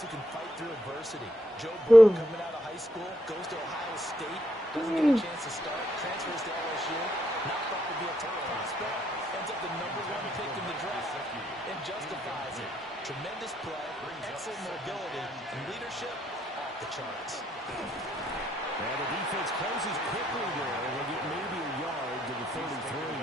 guys who can fight through adversity. Joe Burrow coming out of high school, goes to Ohio State, doesn't get a chance to start, transfers to LSU, not thought to be a top prospect, ends up the #1 pick in the draft, and justifies it. Tremendous play, excellent mobility, and leadership off the charts. And the defense closes quickly there. We'll get maybe a yard to the 33.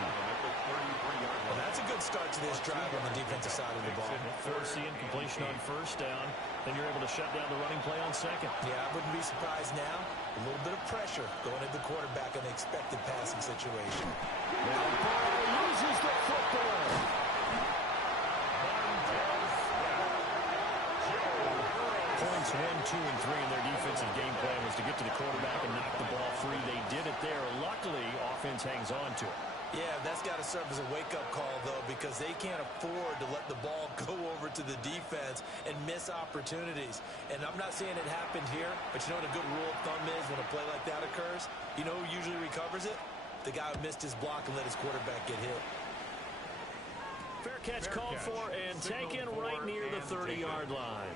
Well, that's a good start to this drive on the defensive side of the ball. Forcing completion on first down. Then you're able to shut down the running play on second. Yeah, I wouldn't be surprised now. A little bit of pressure going at the quarterback in the expected passing situation. Now Burrow uses the football. Points 1, 2, and 3 in their defensive game plan was to get to the quarterback and knock the ball free. They did it there. Luckily, offense hangs on to it. Yeah, that's got to serve as a wake-up call, though, because they can't afford to let the ball go over to the defense and miss opportunities. And I'm not saying it happened here, but you know what a good rule of thumb is when a play like that occurs? You know who usually recovers it? The guy who missed his block and let his quarterback get hit. Fair catch called for and taken right near the 30-yard line.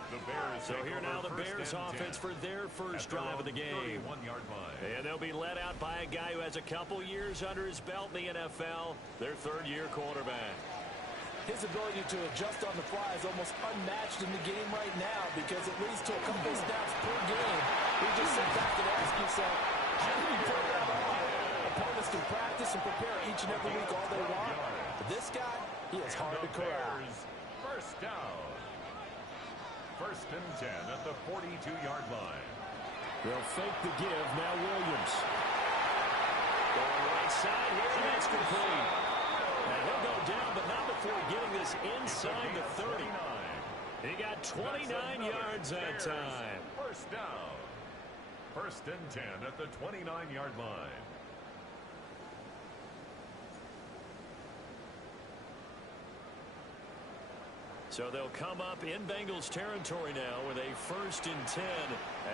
So here now the Bears offense for their first drive of the game. And they'll be led out by a guy who has a couple years under his belt in the NFL, their third-year quarterback. His ability to adjust on the fly is almost unmatched in the game right now because it leads to a couple of snaps per game. You just sit back and ask yourself, how do you play that off? Opponents can practice and prepare each and every week all they want. But this guy, he is hard to corral. First down. First and 10 at the 42-yard line. They'll fake the give. Now Williams. Going right side here, and it's complete. And he'll go down, but not before getting this inside the 30. He got 29 yards that time. First down. First and 10 at the 29-yard line. So they'll come up in Bengals territory now with a first and 10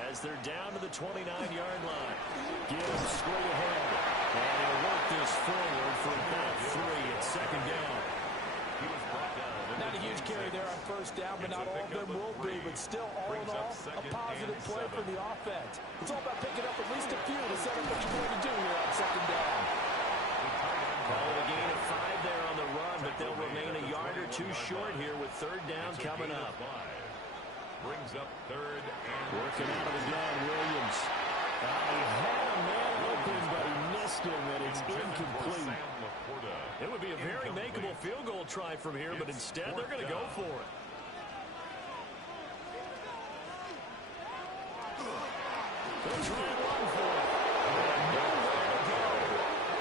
as they're down to the 29-yard line. Gibbs straight ahead. And he'll work this forward for about 3 at second down. Not a huge carry there on first down, but not all of them will be. But still, all in all, a positive play for the offense. It's all about picking up at least a few to set up what you're going to do here on second down. Call it a gain of 5 there on the run, but they'll remain a yard or 2 short here with third down coming up. Brings up third and working out of the gun, Williams. He had a man open, but he missed him, and it's incomplete. It would be a very makeable field goal try from here, but instead they're going to go for it. They'll try and run for it. Nowhere to go.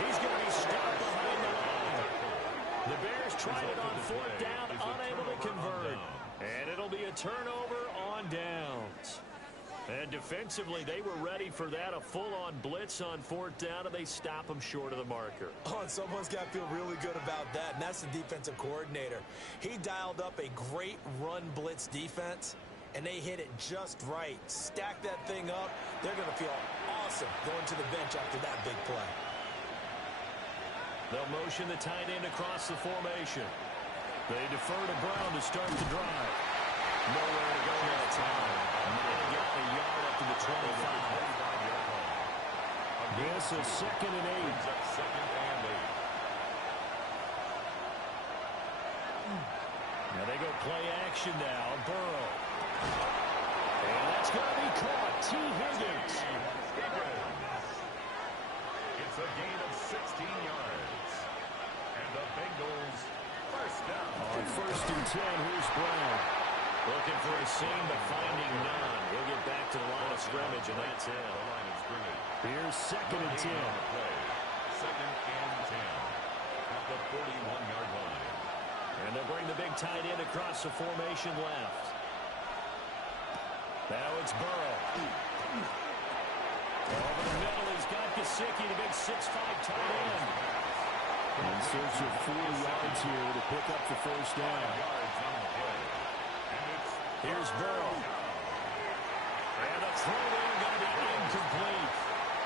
He's going to be stopped behind the line. The Bears tried it on fourth down, unable to convert. And it'll be a turnover on downs. And defensively, they were ready for that, a full-on blitz on fourth down, and they stop them short of the marker. Oh, and someone's got to feel really good about that, and that's the defensive coordinator. He dialed up a great run blitz defense, and they hit it just right. Stack that thing up. They're going to feel awesome going to the bench after that big play. They'll motion the tight end across the formation. They defer to Brown to start the drive. Nowhere to go that time. Might get a yard up to the 25. This is second and 8. Now they go play action now. Burrow. And that's going to be caught. T. Higgins. It's a gain of 16 yards. And the Bengals first down. On first and 10, here's Brown. Looking for a seam, but finding none. He'll get back to the line of scrimmage, and that's it. Here's second and 10. Second and 10 at the 41-yard line. And they'll bring the big tight end across the formation left. Now it's Burrow. Over the middle, he's got Gesicki, the big 6'5" tight end. In search of 4 yards here to pick up the first down. Here's Burrow. And the throw there going to be incomplete.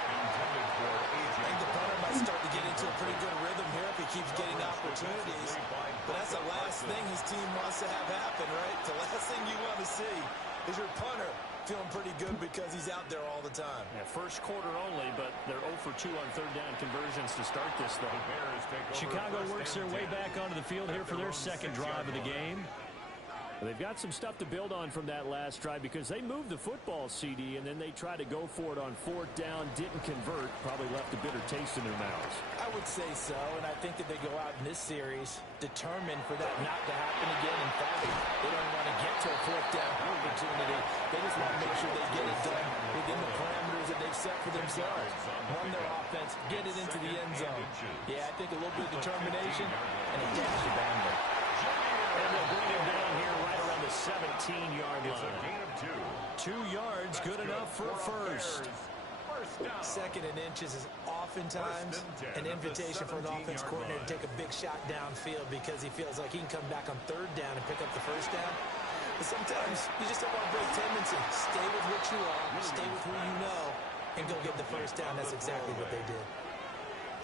I think the punter might start to get into a pretty good rhythm here if he keeps getting opportunities. But that's the last thing his team wants to have happen, right? The last thing you want to see Is your punter feeling pretty good because he's out there all the time? Yeah, first quarter only, but they're 0 for 2 on third down conversions to start this thing. Chicago works their way back onto the field here for their second drive of the game. They've got some stuff to build on from that last drive because they moved the football, CD, and then they tried to go for it on fourth down, didn't convert, probably left a bitter taste in their mouths. I would say so, and I think that they go out in this series determined for that not to happen again. In fact, they don't want to get to a fourth down opportunity. They just want to make sure they get it done within the parameters that they've set for themselves. Run their offense, get it into the end zone. Yeah, I think a little bit of determination and a dash of anger. And they'll bring him down here right around the 17-yard line. 2 yards, good enough for a first. Second and inches is oftentimes an invitation for an offense coordinator to take a big shot downfield because he feels like he can come back on third down and pick up the first down. But sometimes you just don't want to break tendency. Stay with what you are, stay with who you know, and go get the first down. That's exactly what they did.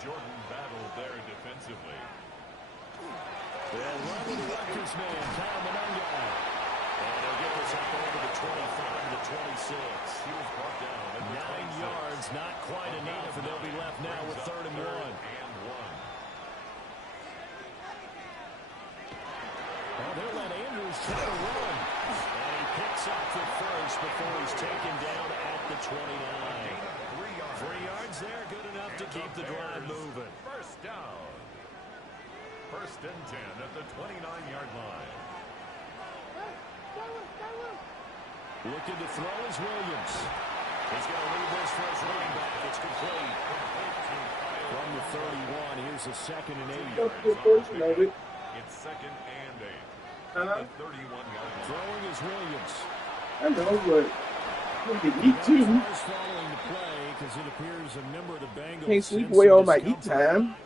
Jordan battled there defensively. They'll run with the Rutgers man, Kyle Mononga. And they'll get this up over the 25 to the 26. He was brought down at the 9 yards, not quite enough, and they'll be left now with 3rd and 1. Well, they'll let Andrews try to run. And he picks up the first before he's taken down at the 29. 3 yards there, good enough to keep the drive moving. First down. 1st and 10 at the 29-yard line. Looking to throw is Williams. He's going to leave this for his running back. It's complete. From the 31, here's a 2nd and 8. It's 2nd and 8. At the 31-yard line. Throwing is Williams. I know, but look at eat too. Following the play because it appears a member of the Bengals Can't sleep away all my eat time.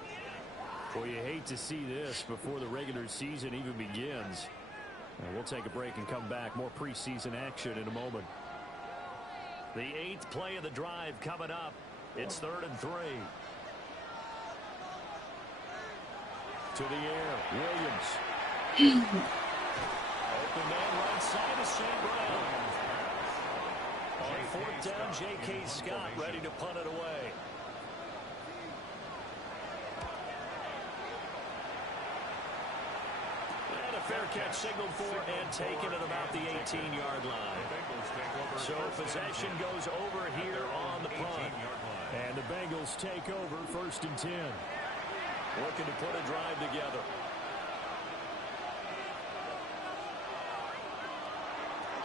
Well, you hate to see this before the regular season even begins. We'll take a break and come back. More preseason action in a moment. The 8th play of the drive coming up. It's 3rd and 3. To the air, Williams. Open man right side of St. Brown. On 4th down, J.K. Scott ready to punt it away. Fair catch signaled for and taken at about the 18-yard line. So possession goes over here on the punt. And the Bengals take over 1st and 10. Looking to put a drive together.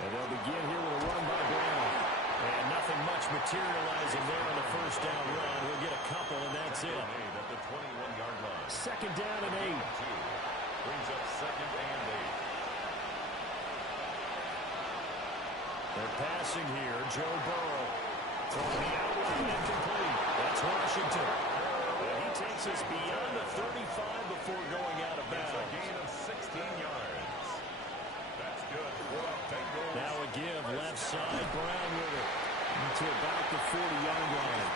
And they'll begin here with a run by Brown. And nothing much materializing there on the 1st down run. He'll get a couple, and that's it. At the 21-yard line. 2nd down and 8. Brings up 2nd and 8. They're passing here. Joe Burrow. Throwing the outline incomplete. That's Washington. And he takes us beyond the 35 before going out of bounds. It's a gain of 16 yards. That's good for a Bengals. Now a give left side. Brown with it. To about the 40-yard line.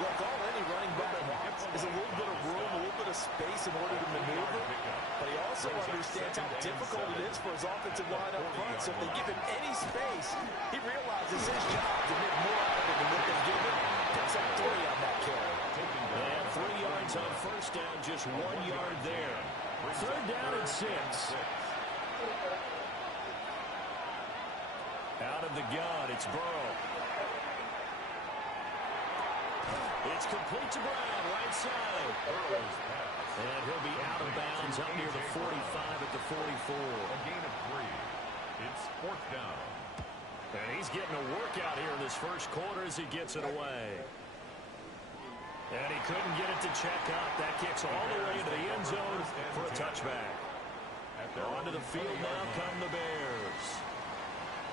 Look, all any running back wants is a little bit of room, a little bit of space in order to maneuver. But he also understands how difficult it is for his offensive line up front. So if they give him any space, he realizes his job to make more out of it than what they've given. Picks up 3 on that carry. And 3 yards on 1st down, just 1 yard there. 3rd down and 6. Out of the gun, it's Burrow. It's complete to Brown, right side. And he'll be out of bounds up near the 45 at the 44. A gain of 3. It's 4th down. And he's getting a workout here in this first quarter as he gets it away. And he couldn't get it to check up. That kicks all the way into the end zone for a touchback. Onto the field now come the Bears.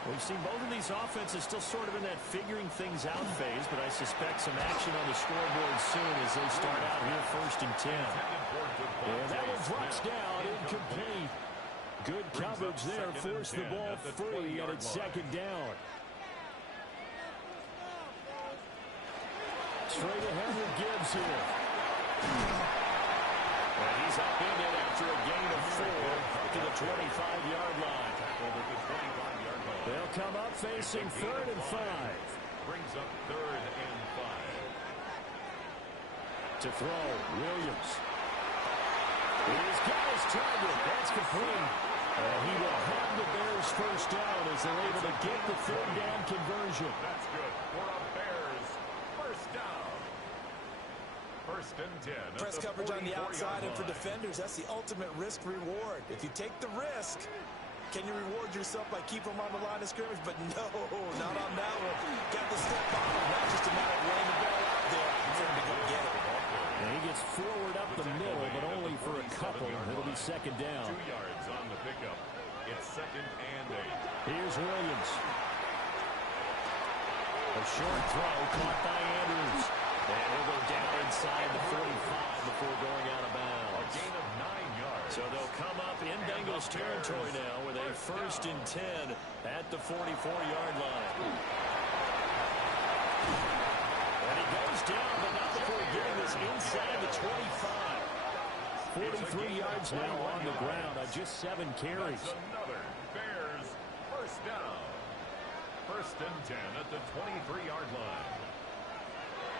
We've seen both of these offenses still sort of in that figuring things out phase, but I suspect some action on the scoreboard soon as they start out here 1st and 10. And that one drops down, incomplete. Good coverage there, forced the ball free, and it's 2nd down. Straight ahead with Gibbs here. And he's up in it after a gain of 4 to the 25-yard line. Over the 25-yard line. They'll come up facing 3rd and 5. Brings up 3rd and 5. To throw, Williams. He's got his target. That's complete. He will have the Bears first down as they're able to get the 3rd down conversion. That's good for a Bears first down. 1st and 10. Press coverage on the outside, and for defenders, that's the ultimate risk reward. If you take the risk, can you reward yourself by keeping them on the line of scrimmage? But no, not on that one. Got the step on him. Not just a matter of laying the ball out there for him to go get it. And he gets forward up the middle, but only for a couple. It'll be 2nd down. 2 yards on the pickup. It's 2nd and 8. Here's Williams. A short throw caught by Andrews. And he'll go down inside the 45 before going out of bounds. A gain of 9 yards. So they'll come up in Bengals territory now with a 1st and 10 at the 44-yard line. And he goes down, but not before getting this inside the 25. 43 yards now on the ground on just 7 carries. That's another Bears first down. 1st and 10 at the 23-yard line.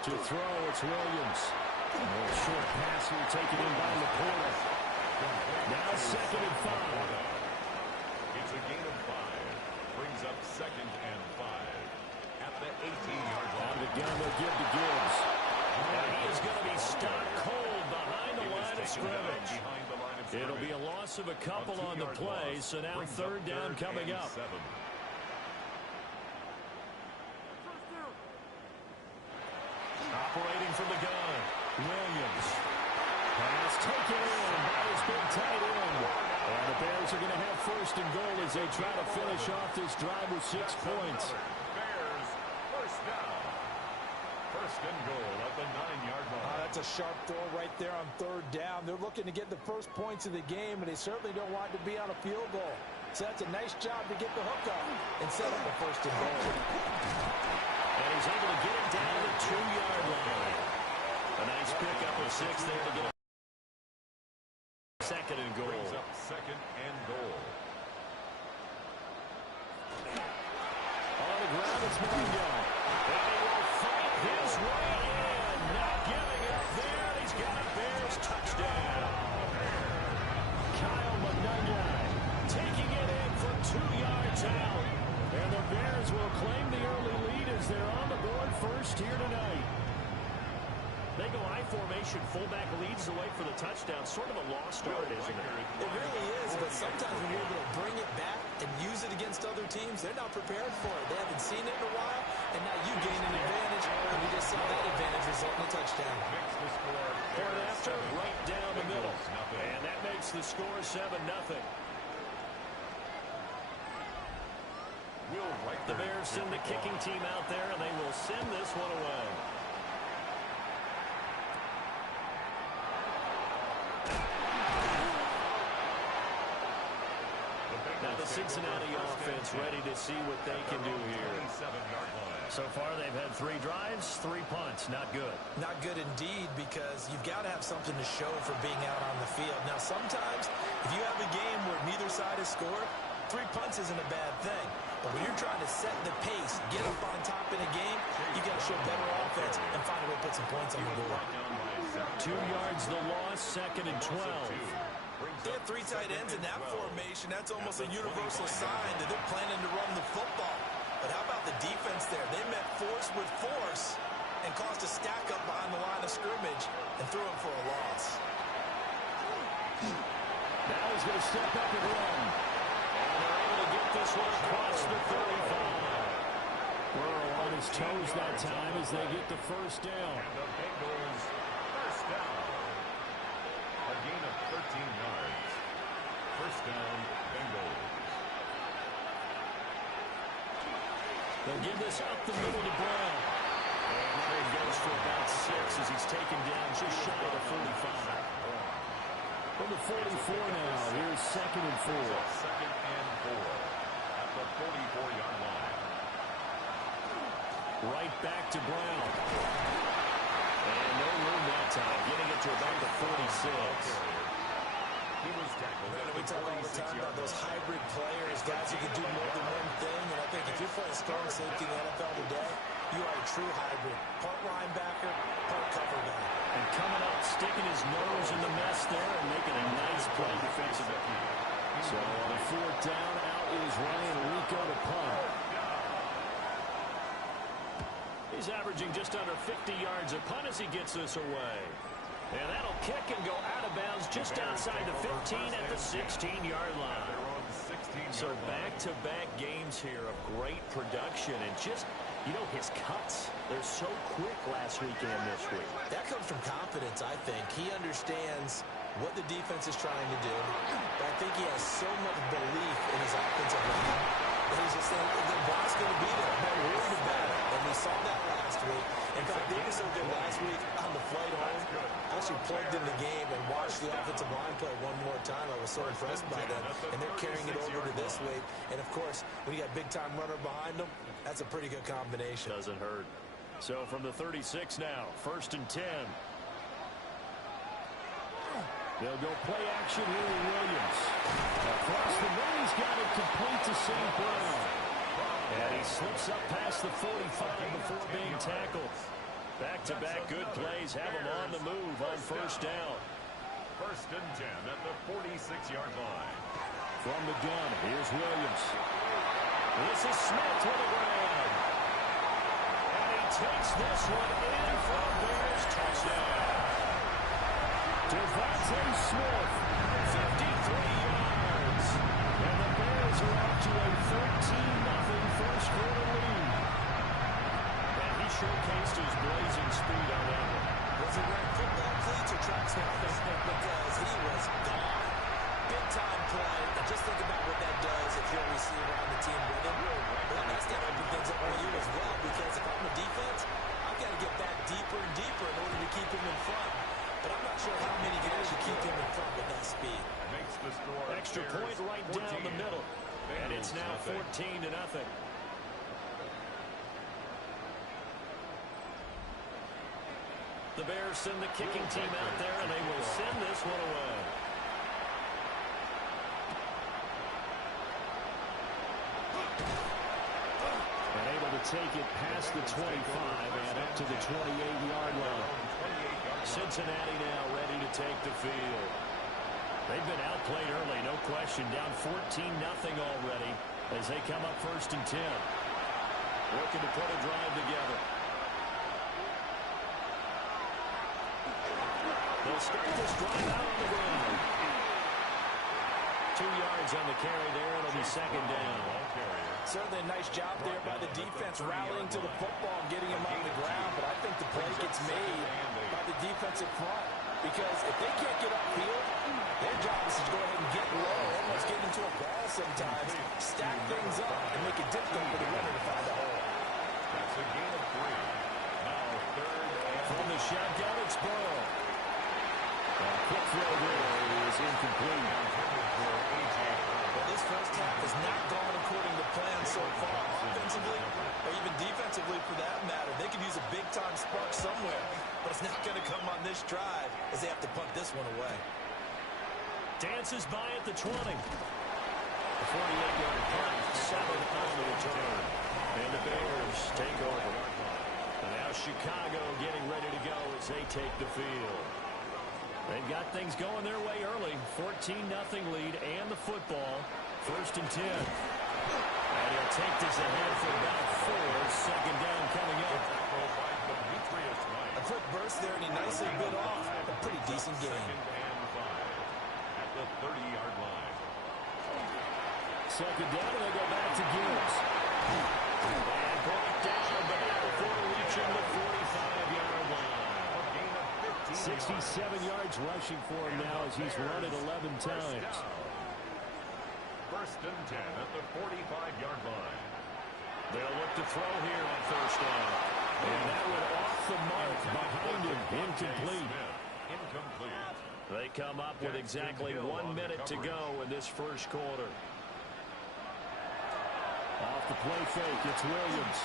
To throw, it's Williams. A short pass here taken in by Laporta. Now 2nd and 5. It's a gain of 5. Brings up 2nd and 5 at the 18-yard line. Out of the gun, they'll give to Gibbs. And he is going to be stopped cold behind the line of scrimmage. It'll be a loss of a couple on the play, so now 3rd down coming up. Operating from the gun, Williams. Pass taken in by his big tight end. And the Bears are going to have 1st and goal as they try to finish off this drive with 6 points. Bears first down. 1st and goal at the 9-yard line. That's a sharp throw right there on 3rd down. They're looking to get the first points of the game, and they certainly don't want to be on a field goal. So that's a nice job to get the hook up and set up the 1st and goal. And he's able to get it down the 2-yard line. A nice pickup of 6 there to get it. 2nd and goal. Brings up 2nd and goal. On the ground, it's Moringa. And he will fight his way in. Not giving up there. He's got a Bears touchdown. Kyle Moringa taking it in for 2 yards out. And the Bears will claim the early lead as they're on the board first here tonight. They go I formation, fullback leads the way for the touchdown. Sort of a lost start, isn't it? It really is, but sometimes when you're able to bring it back and use it against other teams, they're not prepared for it. They haven't seen it in a while, and now you gain an advantage, and we just saw that advantage result in a touchdown. Point after, right down the middle. And that makes the score 7-0. The Bears send the kicking team out there, and they will send this one away. Now the Cincinnati offense ready to see what they can do here. So far they've had 3 drives, 3 punts. Not good. Not good indeed, because you've got to have something to show for being out on the field. Now sometimes if you have a game where neither side has scored, 3 punts isn't a bad thing. But when you're trying to set the pace, get up on top in a game, you got to show better offense and find a way to put some points on the board. 2 yards the loss, 2nd and 12. They have 3 tight ends in that formation. That's almost a universal sign that they're planning to run the football. But how about the defense there? They met force with force and caused a stack up behind the line of scrimmage and threw him for a loss. Now he's going to step up and run. And they're able to get this one across the 35. Burrow on his toes that time as they get the first down. And the Bengals first down. A gain of 13 yards. First down, Bengals. They'll give this up the middle to Brown. And there he goes for about 6 as he's taken down just shy of the 45. From the 44 now, here's 2nd and 4. 2nd and 4 at the 44-yard line. Right back to Brown. And no room that time, getting it to about the 46. He was tackled. We talk all the time about those hybrid players, guys who can do more than one thing. And I play a strong safety in the NFL today, you are a true hybrid. Part linebacker, part cover guy. And coming up, sticking his nose in the mess there and making a nice play defensively. So on a fourth down, out is Ryan Rico to punt. He's averaging just under 50 yards a punt as he gets this away. And that'll kick and go out of bounds just outside the 15 at the 16-yard line. So back-to-back games here of great production and just, you know, his cuts, they're so quick last weekend this week. That comes from confidence, I think. He understands what the defense is trying to do, but I think he has so much belief in his offensive line that he's just saying, the ball's going to be there. I'm not worried about it. And we saw that last week. In fact, they were so good last week on the flight home. I actually plugged in the game and watched the offensive line play one more time. I was so impressed by them. And they're carrying it over to this week. And, of course, when you got a big-time runner behind them, that's a pretty good combination. Doesn't hurt. So from the 36 now, 1st and 10. They'll go play action here with Williams. Across the middle, he's got it complete to St. Brown. And he slips up past the 45 before being tackled. Back-to-back good plays have him on the move on 1st down. 1st and 10 at the 46-yard line. From the gun, here's Williams. This is Smith with a grab. And he takes this one in for a Bears touchdown. Devontae Smith, 53 yards. And the Bears are off to a 13-0 first-quarter lead. And he showcased his blazing speed on that one. Was he wearing football cleats or track sneakers? Because he was gone. Big-time play. And just think about what that does if you're a receiver on the team with him. Well, that's going to open things up for you as well, because if I'm a defense, I've got to get back deeper and deeper in order to keep him in front. But I'm not sure how many can actually keep him in front with that speed. Makes the score. Extra point right down the middle. And it's now 14-0. The Bears send the kicking team out there, and they will send this one away. And able to take it past the 25 and up to the 28-yard line. Cincinnati now ready to take the field. They've been outplayed early, no question. Down 14-0 already as they come up 1st and 10. Looking to put a drive together. They'll start this drive out on the ground. 2 yards on the carry there. It'll be 2nd down. Certainly a nice job there by the defense rallying to the football and getting him on the ground. But I think the play gets made by the defensive front. Because if they can't get upfield, their job is to go ahead and get low, almost get into a ball sometimes, stack things up, and make it difficult for the runner to find a hole. That's a gain of 3. Now 3rd and from the shotgun, it's Burrow. Quick throw there is incomplete. Well, this first half has not gone according to plan so far, offensively or even defensively for that matter. They could use a big-time spark somewhere, but it's not going to come on this drive as they have to punt this one away. Dances by at the 20. The 48-yard punt, 7 on the return. And the Bears take over. And now Chicago getting ready to go as they take the field. They've got things going their way early. 14-0 lead and the football. 1st and 10. And he'll take this ahead for about 4. 2nd down coming up. A quick burst there, and he nicely bit off. A pretty decent game. 2nd and 5 at the 30-yard line. 2nd down, and they go back to Gibbs. And brought down, but not before reaching the 45-yard line. 67 yards rushing for him now as he's run it 11 times. 1st and 10 at the 45-yard line. They'll look to throw here on 1st down. And that went off the mark behind him. Incomplete. Incomplete. They come up with exactly 1 minute to go in this first quarter. Off the play fake, it's Williams.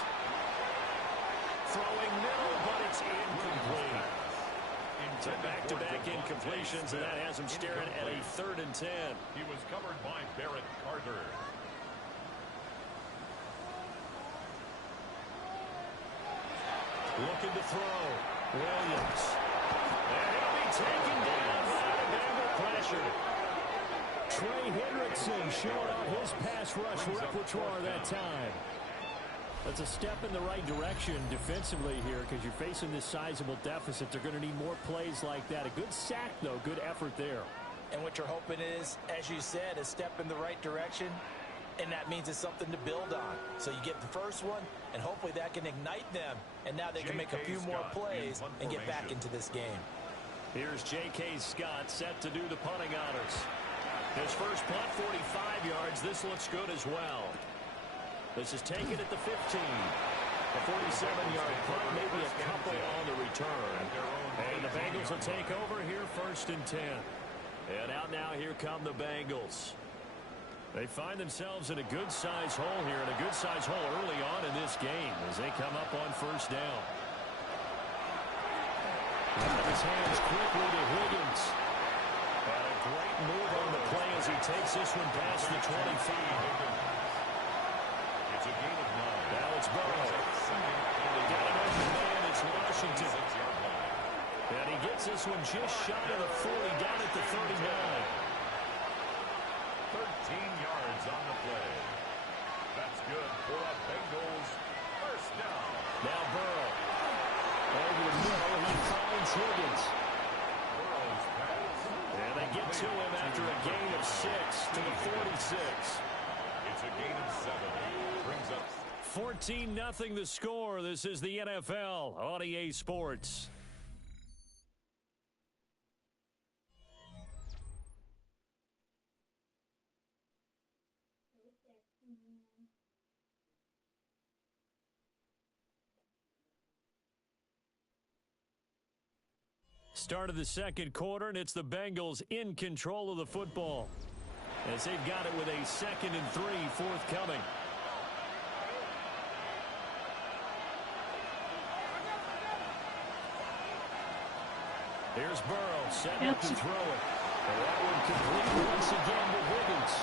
Throwing middle, but it's incomplete. So back-to-back incompletions, and that has him staring at a 3rd and 10. He was covered by Barrett Carter. Looking to throw. Williams. And he'll be taken down by the Bengal pressure. Trey Hendrickson showing off his pass rush repertoire that time. That's a step in the right direction defensively here because you're facing this sizable deficit. They're going to need more plays like that. A good sack, though. Good effort there. And what you're hoping is, as you said, a step in the right direction. And that means it's something to build on. So you get the first one, and hopefully that can ignite them. And now they can make a few more plays and get back into this game. Here's J.K. Scott set to do the punting honors. His first punt, 45 yards. This looks good as well. This is taken at the 15. A 47-yard punt, maybe a couple on the return. And the Bengals will take over here, 1st and 10. And out now, here come the Bengals. They find themselves in a good-sized hole here, and a good-sized hole early on in this game as they come up on 1st down. Out of his hands quickly to Higgins. And a great move on the play as he takes this one past the 20 feet. It's a gain of 9. Now it's Burrow. And they got an open man. It's Washington. And he gets this one just shy of the 40, down at the 39. 13 yards on the play. That's good for a Bengals 1st down. Now Burrow. Over the middle, he finds Higgins. Burrow's pass. And they get to him after a gain of 6 to the 46. It's a gain of 7. Brings up 14-0 the score. This is the NFL on EA Sports. Start of the second quarter, and it's the Bengals in control of the football as they've got it with a 2nd and 3 forthcoming. Here's Burrow setting up to throw it. And that one complete once again with Higgins.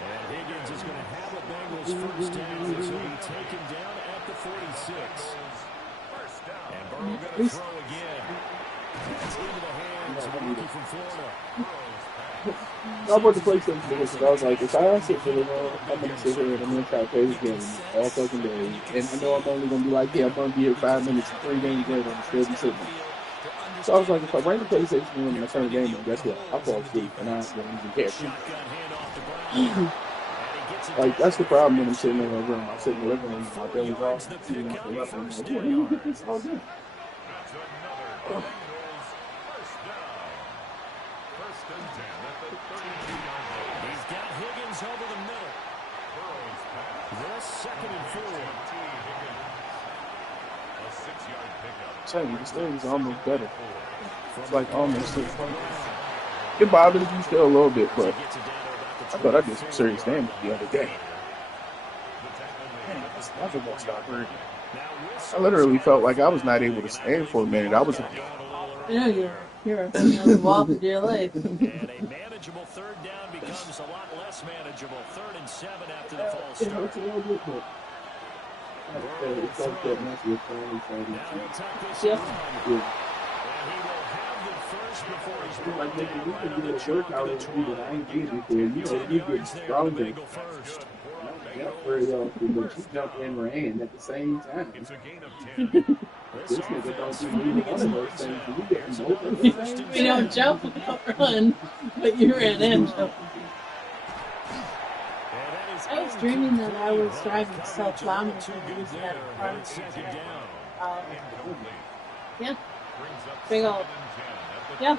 And Higgins is going to have a Bengals 1st down, which will be taken down at the 46. And Burrow going to throw again. That's into the hands of the rookie from Florida. I bought the PlayStation because I was like, if I sit here, I'm going to sit here and I'm going to try to play this game all fucking day. And I know I'm only going to be like, yeah, I'm going to be here 5 minutes, 3 games later, I'm still be sitting. So I was like, if I bring the PlayStation in and I turn the game on, guess what? I'll fall asleep and I don't even care. Like, that's the problem when I'm sitting in the room. I'm sitting in the living room, my belly's off, I'm like, well, you get this all day. He's got Higgins over the middle. This 2nd and 4. a 6-yard pickup. Saying this thing is almost better. It's like almost 6 points. It bothers me still a little bit, but I thought I did some serious damage the other day. Man, this never gonna stop hurting. I literally felt like I was not able to stand for a minute. I was like, yeah, you're a walk of your life. And a manageable 3rd down becomes a lot less manageable. 3rd and 7 after the false it start. hurts a little bit, but it's like that mess with Now he'll tuck this Yeah. in. And he will have the first before he's brought like, down we right can on do the a short chalk out of the of you, but I 20. ain't did it before. You know, 10 you yards get there on the stronger. Bengal first. Yeah, very often, but you jump and ran at the same time. It's a gain of 10. This nigga don't do neither one of those things. You get them both at the same We don't jump, we don't run, but you ran and jumped. I was dreaming that I was driving self-laminate and using that farm. Yeah. Big old. Yeah.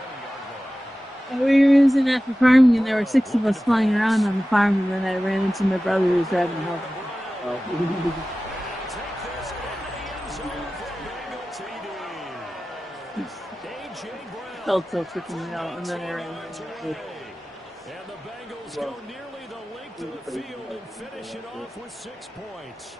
And we were using that for farming, and there were 6 of us flying around on the farm, and then I ran into my brother who was driving help. Felt so freaking out, and then I ran into And the Bengals go nearly the length of the field and finish it off with 6 points.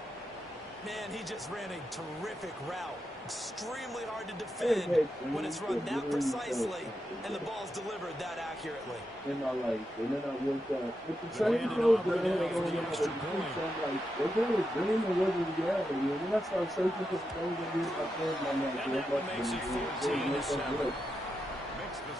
Man, he just ran a terrific route. Extremely hard to defend when it's run that precisely and the ball's delivered that accurately. In my life, and then I woke up with the second goal that I had going on the beach. I'm like, was that a dream or was it reality? And then I started searching for some things and my friends, I'm like, That one makes it 14-7.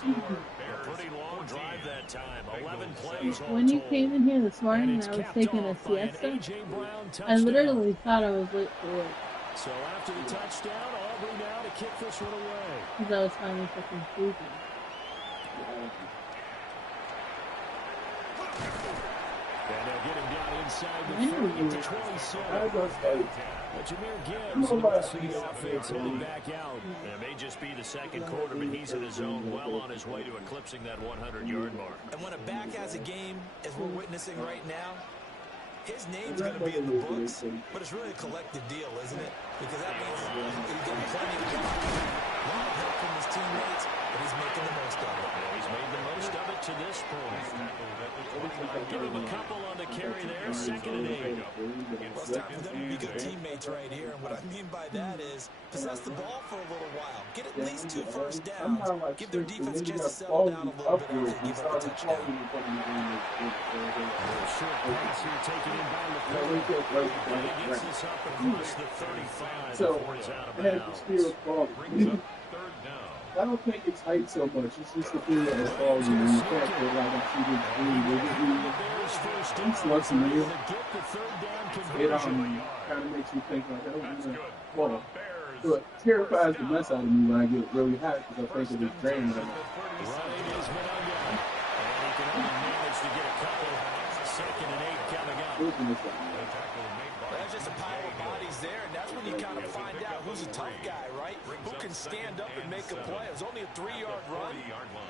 A pretty long drive that time. 11 plays all When you told. came in here this And morning, it's I was capped taking a off by an siesta. A.J. Brown I touchdown. literally thought I was late for work So after the touchdown, Aubrey now to kick this one away. because I was finally fucking sleeping. And they'll get him down inside the I know 30 you to were. 27. But Jameer Gibbs leads the offense heading back out. It may just be the second quarter, but he's in his zone, well on his way to eclipsing that 100-yard mark. And when a back has a game, as we're witnessing right now, his name's going to be in the books, but it's really a collective deal, isn't it? Because that means he's getting plenty of help. A lot of help from his teammates, but he's making the most of it. Yeah, he's made the most of it to this point. Give him a couple on the carry there, 2nd and 8. Well, it's time for them to be good teammates right here, and what I mean by that is possess the ball for a little while, get at least 2 first downs, give their defense a chance to settle down a little bit after they give up a touchdown. Short pass here taken in by LaFleur. And he gets this up across the 35 So, before he's out of I had the bounds. fear of falling. I don't think it's height so much. It's just the fear of falling and the fact that like I see this dude, it's once a year. It kind of makes me think like, well, so it terrifies the mess out of me when I get really hot because I think of this drain right now. Running is Mononga. And he can only manage to get a couple. 2nd and 8 coming up. There's just a pile of bodies there, and that's when you kind of find out who's a tough guy, right? Who can stand up and make a play. It was only a 3-yard run,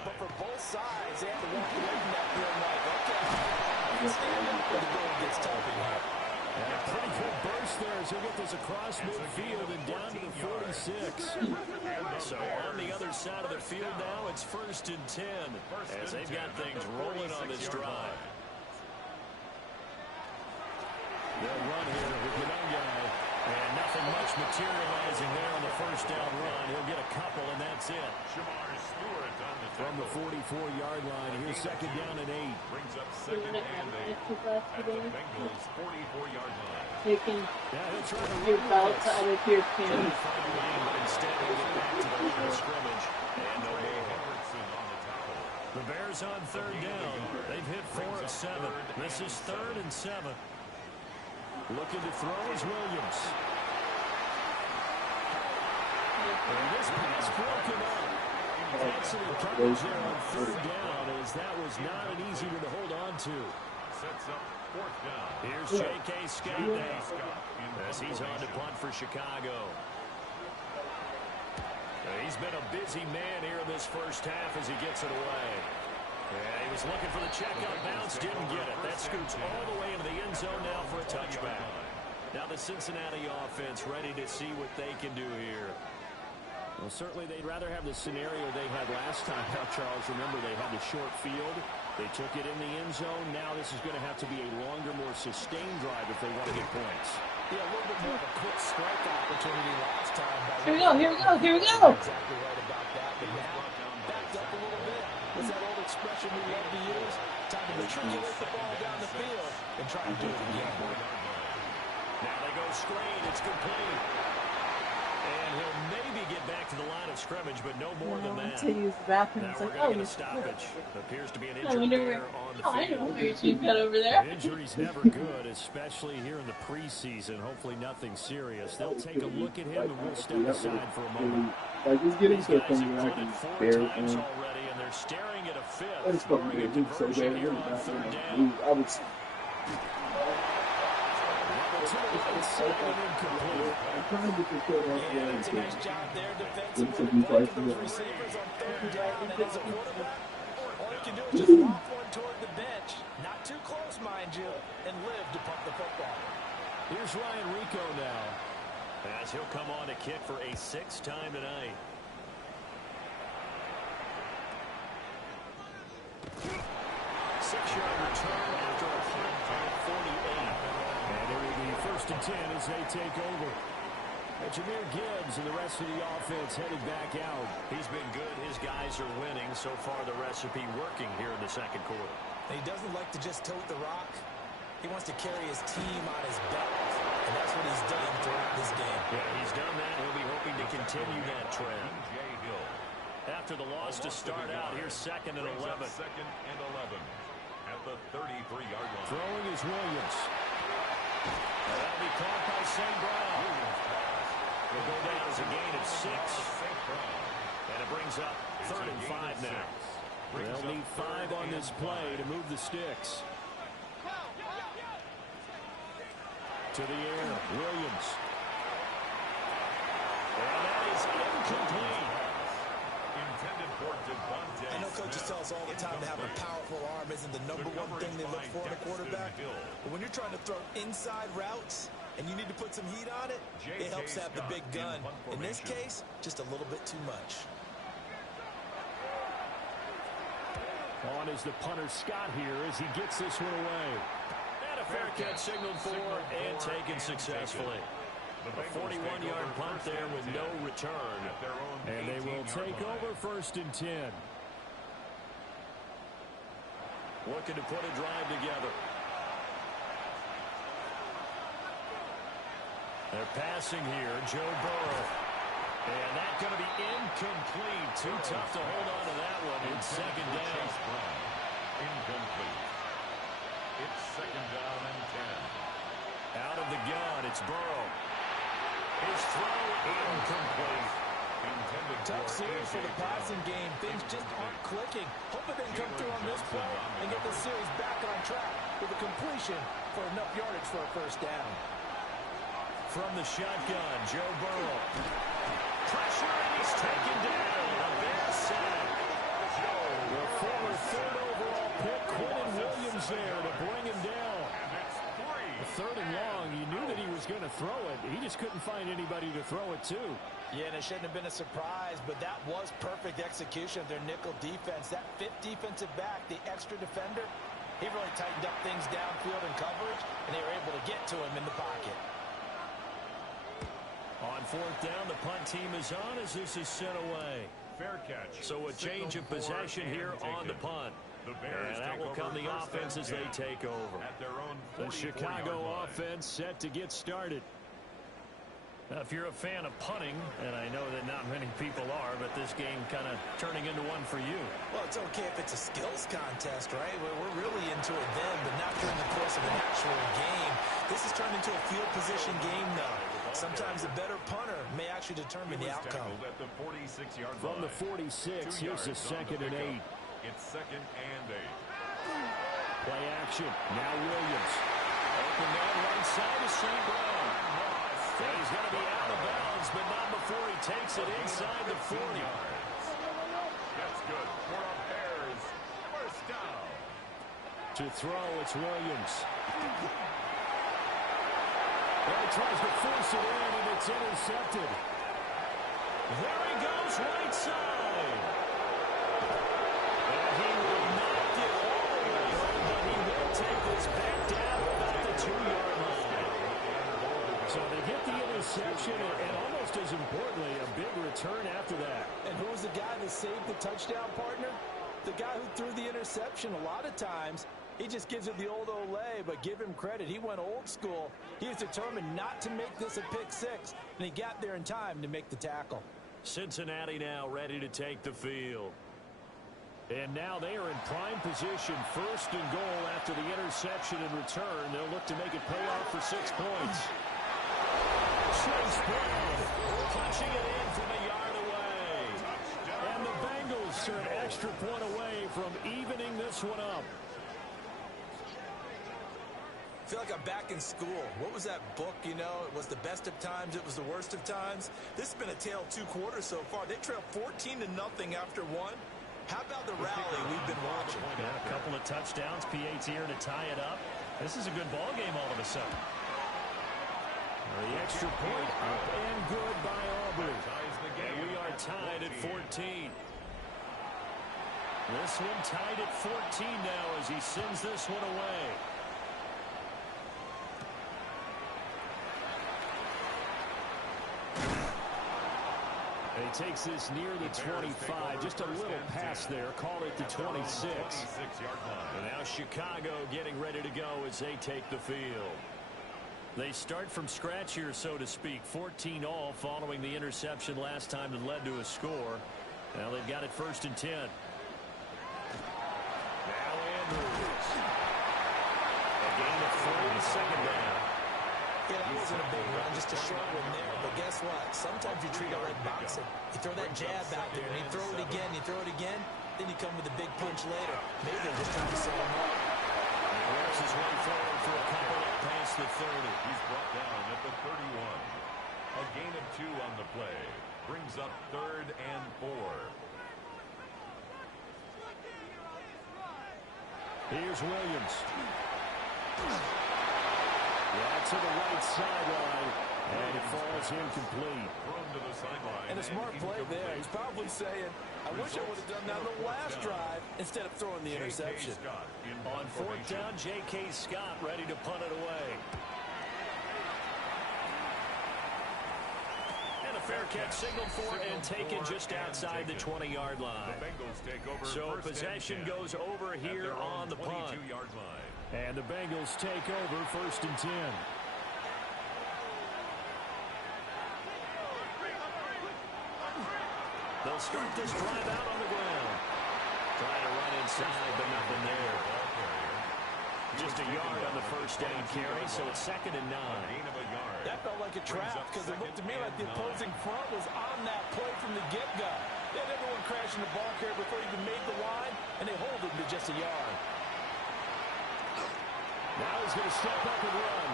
but for both sides, they have to walk away from that feeling like, okay, I can stand up when the going gets tough in here. And a pretty good burst there as he'll get this across midfield and down to the 46. So on the other side of the field now, it's 1st and 10 as they've got things rolling on this drive. They'll run here with Mononga, and nothing much materializing there on the first down run. He'll get a couple, and that's it. From the 44-yard line, here's 2nd down and 8. Brings up You 2nd want to and add 8. extra class today? Bengals 44-yard line. Taking Yeah, he'll try to your run belts this. out of your Trying pants. to find a lane, but instead he'll get back to the line of scrimmage. And no more. Robertson on the tackle. The Bears on 3rd down. They've hit 4 of 7. This is 3rd and 7. Looking to throw is Williams. And this pass broken up. Excellent coverage there on 3rd down, as that was not an easy one to hold on to. Sets up 4th down. Here's J.K. Scott now, as he's on to punt for Chicago. He's been a busy man here in this first half as he gets it away. And he was looking for the check up bounce, didn't get it. That scoots all the way into the end zone now for a touchback. Now the Cincinnati offense ready to see what they can do here. Well, certainly they'd rather have the scenario they had last time. Now, Charles, remember they had the short field. They took it in the end zone. Now this is going to have to be a longer, more sustained drive if they want to get points. Yeah, a little bit more of a quick strike opportunity last time. Here we go, here we go, here we go. Exactly right about that, but now backed up a little bit. What's that old expression we love to use? Time to matriculate the ball down the field and try to do it again. Now they go screen. It's complete. And he'll maybe get back to the line of scrimmage, but no more than that. To use the bathroom. Now It's we're like, going to oh, get a stoppage. Appears to be an I injury wonder there where. on the Oh, I know field. where you've got over there. Injury's never good, especially here in the preseason. Hopefully nothing serious. They'll take a look at him, and we'll step aside for a moment. Like, just getting These to a guys point have where I put can it 4 bear times it. already, and they're staring at a That fifth. is fucking Scoring a good. So conversion bad. here on 3rd down. I would. I'm trying to get the foot off the line. It's a nice job there It took defensively. me twice Blocking those to receivers on 3rd down, and as a quarterback, all you can do is just lob one toward the bench. Not too close, mind you, and live to punt the football. Here's Ryan Rico now, as he'll come on to kick for a 6th time tonight. Six-yard return after a punt at 48. And it will be 1st 1st and 10 as they take over. Jameer Gibbs and the rest of the offense headed back out. He's been good. His guys are winning. So far, the recipe working here in the second quarter. And he doesn't like to just tote the rock. He wants to carry his team on his belt. And that's what he's done throughout this game. Yeah, he's done that. He'll be hoping to continue that trend. After the loss to start out, here's 2nd and 11. 2nd and 11 at the 33-yard line. Throwing is Williams. That'll be caught by St. Brown. Will go down as a gain of 6. And it brings up 3rd and 5 now. They'll need 5 on this play to move the sticks. To the air, Williams. And that is incomplete. Intended for Devontae. I know coaches tell us all the time to have a powerful arm isn't the number one thing they look for in a quarterback. But when you're trying to throw inside routes and you need to put some heat on it, it helps have the big gun. In this case, just a little bit too much. On is the punter Scott here as he gets this one away. And a fair catch signaled for and taken successfully. A 41-yard punt there with no return. And they will take over 1st and 10. Looking to put a drive together. They're passing here, Joe Burrow. And that's going to be incomplete. Too tough to hold on to that one. It's 2nd down. Incomplete. It's 2nd down and 10. Out of the gun, it's Burrow. His throw incomplete. Tough series for the passing game. Things just aren't clicking. Hoping they can come through on this play and get this series back on track with a completion for enough yardage for a 1st down. From the shotgun, Joe Burrow. Pressure, and he's taken down. A big sack. The former 3rd overall pick, Quentin Williams there to bring him down. A 3rd and long, you knew that he was going to throw it. He just couldn't find anybody to throw it to. Yeah, and it shouldn't have been a surprise, but that was perfect execution of their nickel defense. That 5th defensive back, the extra defender, he really tightened up things downfield in coverage, and they were able to get to him in the pocket. On 4th down, the punt team is on as this is sent away. Fair catch. So a change of possession here on the punt. And that will come the offense as they take over. The Chicago offense set to get started. Now, if you're a fan of punting, and I know that not many people are, but this game kind of turning into one for you. Well, it's okay if it's a skills contest, right? We're really into it then, but not during the course of an actual game. This has turned into a field position game, though. Sometimes a better punter may actually determine the outcome. At the 46-yard From line. the 46, here's the 2nd and 8. It's 2nd and 8. Play action. Now Williams. Open down right side to St. Brown. And he's going to be out of bounds, but not before he takes it inside the 40. That's good for our Bears. 1st down. To throw, it's Williams. Well, he tries to force it in, and it's intercepted. There he goes, right side. And he will not get all the way home, but he will take this back down about the 2-yard line. So they get the interception, and almost as importantly, a big return after that. And who was the guy that saved the touchdown, partner? The guy who threw the interception. A lot of times, he just gives it the old Olay, but give him credit. He went old school. He was determined not to make this a pick 6, and he got there in time to make the tackle. Cincinnati now ready to take the field. And now they are in prime position, 1st and goal after the interception and return. They'll look to make it pay off for 6 points. Chase Brown punching it in from a yard away. And the Bengals are an extra point away from evening this one up. I feel like I'm back in school. What was that book, you know? It was the best of times, it was the worst of times. This has been a tale of 2 quarters so far. They trailed 14-0 after 1. How about the rally we've been watching? Yeah, a couple of touchdowns, PAT here to tie it up. This is a good ball game all of a sudden. The extra point up and good by Aubrey. And we are tied at 14. This one tied at 14 now as he sends this one away. He takes this near the 25. Just a little pass there. Call it the 26. And now Chicago getting ready to go as they take the field. They start from scratch here, so to speak. 14-all following the interception last time that led to a score. Now they've got it 1st and 10. Now Andrews. A gain of 3, second down. Yeah, that wasn't a big run, just a short one there. But guess what? Sometimes you treat it like boxing. You throw that jab out there, and you throw it again, then you come with a big punch later. Maybe they're just trying to set him up. He works his way forward for a couple up past the 30. He's brought down at the 31. A gain of 2 on the play. Brings up 3rd and 4. Here's Williams. Yeah, to the right sideline, and it falls incomplete. Thrown to the sideline. And a smart play there. He's probably saying, I wish I would have done that on the last drive instead of throwing the interception. On 4th down, J.K. Scott ready to punt it away. And a fair catch signaled for and taken just outside the 20-yard line. The Bengals take over. So possession goes over here on the punt. And the Bengals take over 1st and 10. They'll start this drive out on the ground. Trying to run inside, but nothing there. Just a yard on the 1st down carry, so it's 2nd and 9. That felt like a trap because it looked to me like the opposing front was on that play from the get-go. They had everyone crashing the ball carrier before he even made the line, and they hold him to just a yard. Now he's going to step up and run.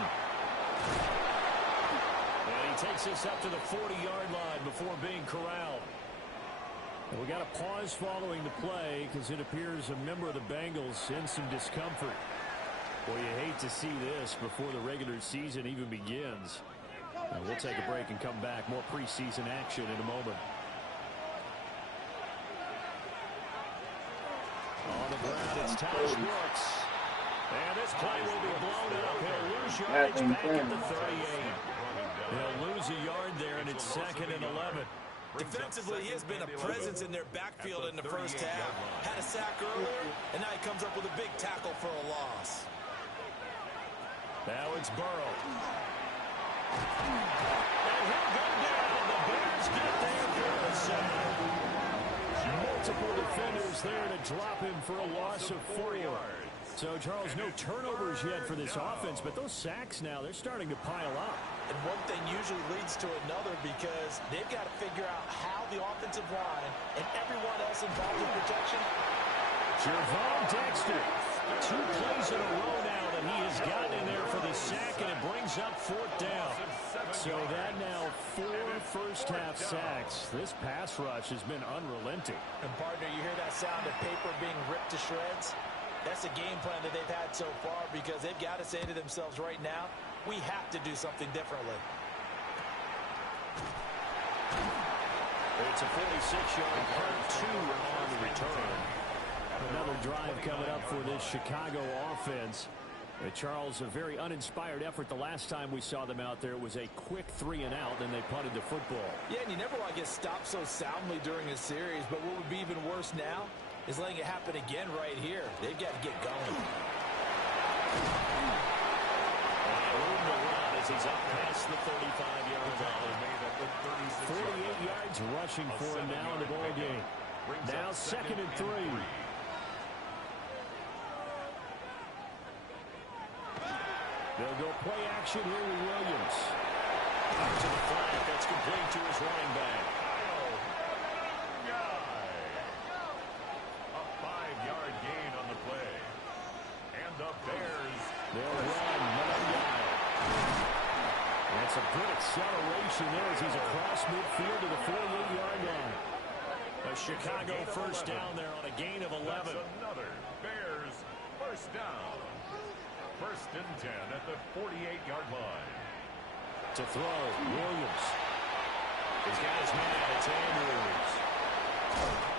And he takes us up to the 40-yard line before being corralled. And we got a pause following the play because it appears a member of the Bengals in some discomfort. Well, you hate to see this before the regular season even begins. We'll take a break and come back. More preseason action in a moment. On the ground, it's Thomas Brooks. And this play will be blown up. He'll lose yardage back at the 38. He'll lose a yard there, and it's 2nd and 11. Defensively, he has been a presence in their backfield in the first half. Had a sack earlier, and now he comes up with a big tackle for a loss. Now it's Burrow. And he'll go down. The Bears get there for a sack. Multiple defenders there to drop him for a loss of 4 yards. So, Charles, no turnovers yet for this offense, but those sacks now, they're starting to pile up. And one thing usually leads to another because they've got to figure out how the offensive line and everyone else involved in protection. Jervon Dexter, 2 plays in a row now that he has gotten in there for the sack, and it brings up 4th down. So that now 4 first-half sacks. This pass rush has been unrelenting. And, partner, you hear that sound of paper being ripped to shreds? That's the game plan that they've had so far because they've got to say to themselves right now, we have to do something differently. It's a 46-yard part 2 on the return. Another drive coming up for this Chicago offense. Charles, a very uninspired effort the last time we saw them out there. It was a quick 3-and-out, and they punted the football. Yeah, and you never want to get stopped so soundly during a series, but what would be even worse now is letting it happen again right here. They've got to get going. Room to run as he's up past the 35-yard line. 48 yards rushing for him now in the ball game. Now 2nd and 3. They'll go play action here with Williams. Out to the flat. That's complete to his running back. A 5-yard gain on the play. And the Bears. They'll run. That's a good acceleration there as he's across midfield to the 48-yard line. A Chicago first down there on a gain of 11. That's another Bears first down. 1st and 10 at the 48-yard line. To throw, Williams. He's got his man. It's Andrews.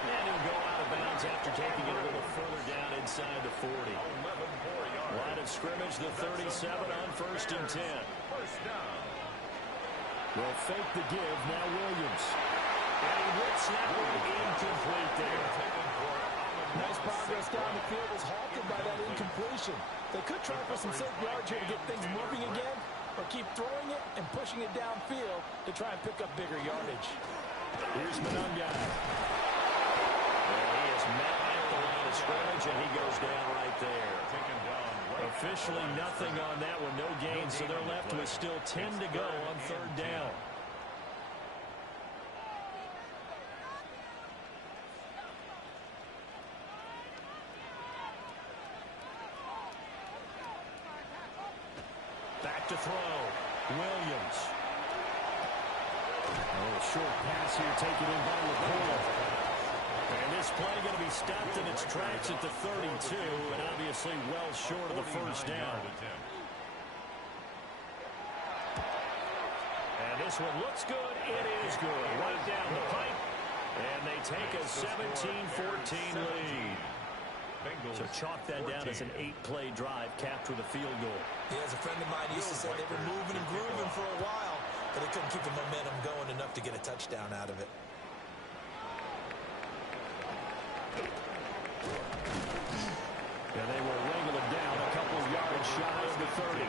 And he'll go out of bounds after taking it a little further down inside the 40. 11 more yards. Line of scrimmage, the 37 on 1st and 10. First down. They'll fake the give. Now Williams. And he whips that one incomplete there. Nice progress down the field was halted by that incompletion. They could try for some safe yards here to get things moving again, or keep throwing it and pushing it downfield to try and pick up bigger yardage. Here's Monunga. He is met at the line of scrimmage, and he goes down right there. Officially nothing on that one, no gain, so they're left with still 10 to go on third down. Back to throw. Williams. A little short pass here taken in by LaPorta. And this play going to be stopped in its tracks at the 32, and obviously well short of the first down. And this one looks good. It is good. Right down the pipe. And they take a 17-14 lead. So chalk that down as an 8-play drive capped with a field goal. Yeah, as a friend of mine used to say, they were moving and grooving for a while, but they couldn't keep the momentum going enough to get a touchdown out of it. And they will wrangle it down a couple of yards shy of the 30.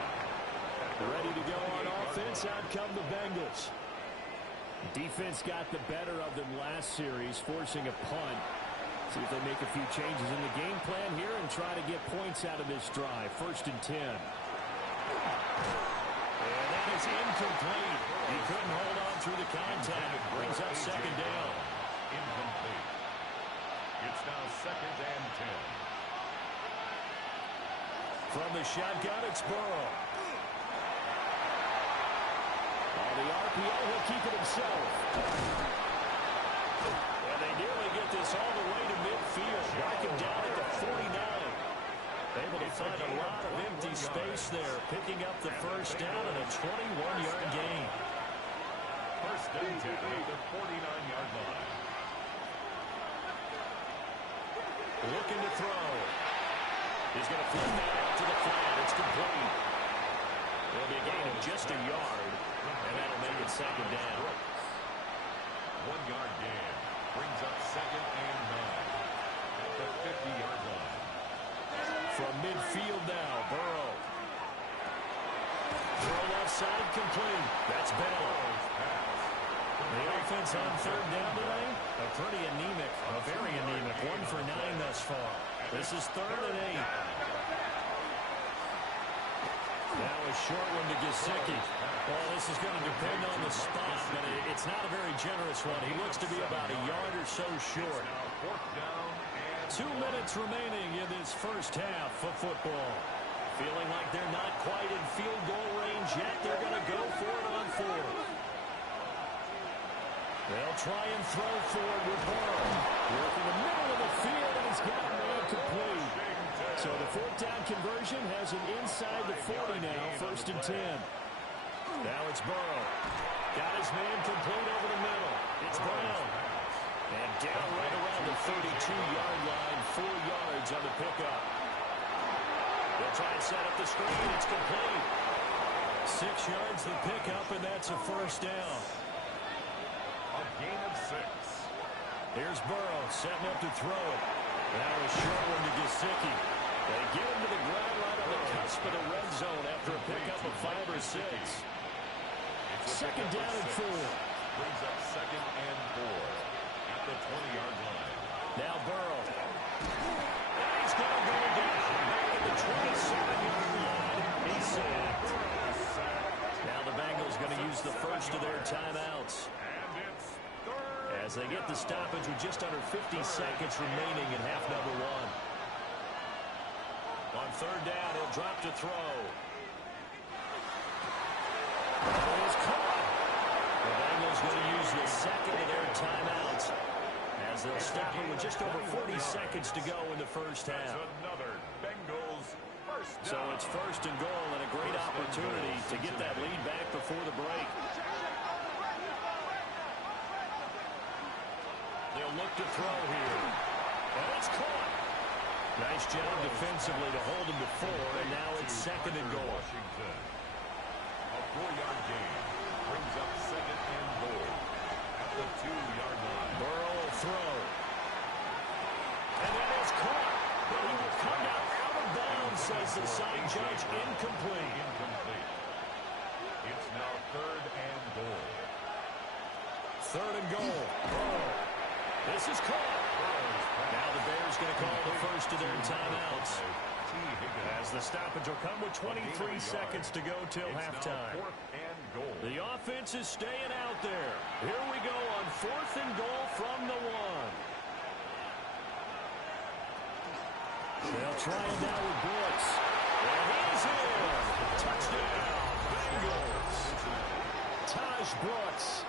Ready to go on offense. Out come the Bengals. Defense got the better of them last series, forcing a punt. See if they make a few changes in the game plan here and try to get points out of this drive. 1st and 10. And that is incomplete. He couldn't hold on through the contact. Brings up 2nd down. Incomplete. It's now 2nd and 10. From the shotgun, it's Burrow. On the RPO, he'll keep it himself. And they nearly get this all the way to midfield. Marking down at the 49. Able to find a lot of empty space there. Picking up the first down and a 21-yard gain. 1st and 10 at the 49-yard line. Looking to throw. He's going to flip that out to the flat. It's complete. It'll be a gain of just a yard, and that'll make it 2nd down. 1-yard gain brings up 2nd and 9 at the 50-yard line. From midfield now, Burrow. Throw left side complete. That's Bell. The offense on 3rd down today, pretty anemic, very anemic. 1 for 9 thus far. This is 3rd and 8. Now a short one to Gesicki. Well, this is going to depend on the spot, but it's not a very generous one. He looks to be about a yard or so short. 2 minutes remaining in this first half of football. Feeling like they're not quite in field goal range yet. They're going to go for it on 4th. They'll try and throw forward with Burrow. Working the middle of the field, and he's got a man complete. So the 4th down conversion has him inside the 40 now, 1st and 10. Now it's Burrow. Got his man complete over the middle. It's Brown. And down right around the 32-yard line, 4 yards on the pickup. They'll try and set up the screen. It's complete. 6 yards the pickup, and that's a 1st down. A gain of 6. Here's Burrow setting up to throw it. Now a short one to Gesicki. They get him to the ground right on the cusp of the red zone after a pickup of 5 or 6. 2nd down and 4. Brings up 2nd and 4 at the 20-yard line. Now Burrow. And he's going to go down back at the 27-yard line. He's sacked. Now the Bengals going to use the first of their timeouts. As they get the stoppage with just under 50 seconds remaining in half number 1. On 3rd down, he'll drop to throw. It is caught. The Bengals going to use the 2nd of their timeouts as they'll stop it with just over 40 seconds to go in the first half. Another Bengals first down. So it's 1st and goal and a great opportunity to get that lead back before the break. They'll look to throw here. And it's caught. Nice job defensively to hold him to 4, and now it's 2nd and goal. Washington. A 4-yard gain brings up 2nd and goal at the 2-yard line. Burrow will throw. And that is caught. But he will come down out of bounds, says the sign judge. Incomplete. Incomplete. It's now 3rd and goal. 3rd and goal. Burrow. This is caught. Now the Bears going to call the first of their timeouts, as the stoppage will come with 23 seconds to go till halftime. The offense is staying out there. Here we go on 4th and goal from the 1. They'll try it now with Brooks. And he's in. Touchdown, Bengals. Taj Brooks,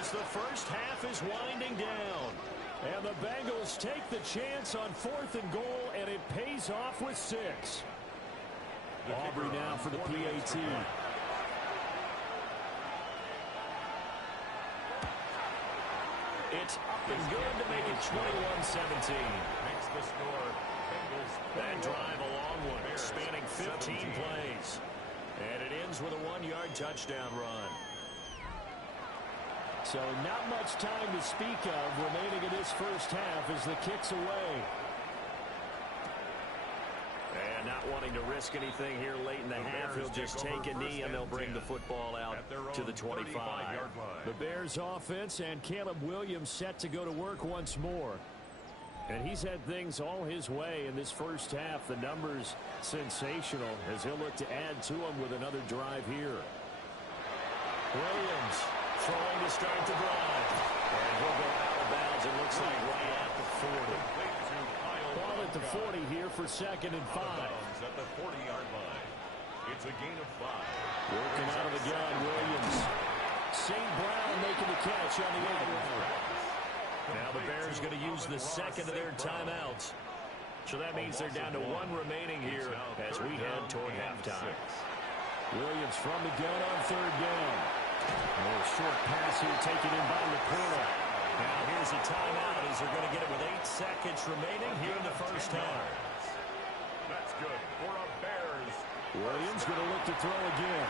as the first half is winding down. And the Bengals take the chance on 4th and goal, and it pays off with 6. Aubrey now for the PAT. It's up and good to make it 21-17. Makes the score. That drive a long one, spanning 15 plays. And it ends with a 1-yard touchdown run. So not much time to speak of remaining in this first half as the kick's away. And not wanting to risk anything here late in the half, he'll just take a knee and they'll bring the football out to the 25. The Bears offense and Caleb Williams set to go to work once more. And he's had things all his way in this first half. The numbers sensational as he'll look to add to them with another drive here. Williams throwing to start the drive. And he'll go out of bounds, it looks like right at the 40. Ball at the 40 here for 2nd and 5. At the 40-yard line. It's a gain of 5. Working out of the gun, Williams. St. Brown making the catch on the 8. Now the Bears going to use the second of their timeouts. So that means they're down to 1 remaining here as we head toward halftime. Williams from the gun on 3rd down. A short pass here taken in by Laporta. Now here's a timeout as they're going to get it with 8 seconds remaining here in the first half. That's good for a Bears. Williams going to look to throw again.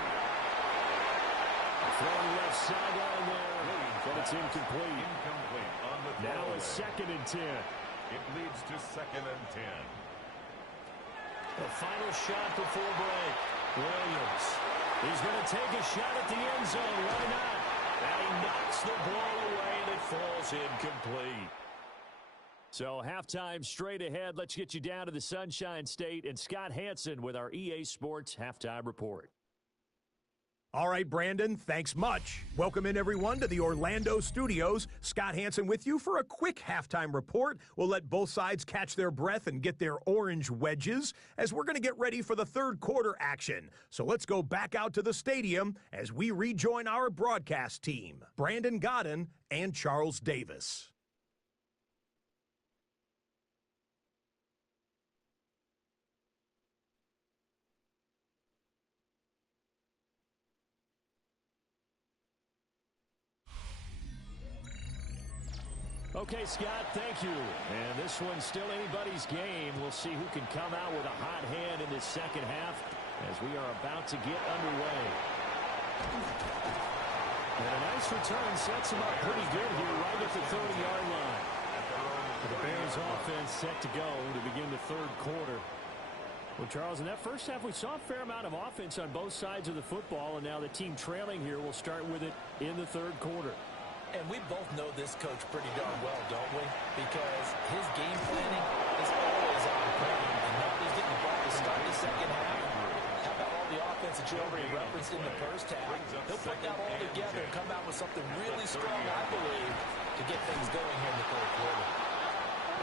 Throwing left sideline there, but it's incomplete. Now a 2nd and 10. It leads to 2nd and 10. The final shot before break. Williams. He's going to take a shot at the end zone. Why not? And he knocks the ball away and it falls incomplete. So halftime straight ahead. Let's get you down to the Sunshine State and Scott Hansen with our EA Sports Halftime Report. All right, Brandon, thanks much. Welcome in, everyone, to the Orlando studios. Scott Hansen with you for a quick halftime report. We'll let both sides catch their breath and get their orange wedges as we're going to get ready for the 3rd quarter action. So let's go back out to the stadium as we rejoin our broadcast team, Brandon Godden and Charles Davis. Okay, Scott, thank you. And this one's still anybody's game. We'll see who can come out with a hot hand in this second half as we are about to get underway. And a nice return sets him up pretty good here right at the 30-yard line. The Bears offense set to go to begin the 3rd quarter. Well, Charles, in that first half, we saw a fair amount of offense on both sides of the football, and now the team trailing here will start with it in the 3rd quarter. And we both know this coach pretty darn well, don't we? Because his game planning is always on point. And now he's getting the ball to start the second half. How about all the offense that you already referenced in the first half? He'll put that all together and come out with something really strong, I believe, to get things going here in the 3rd quarter.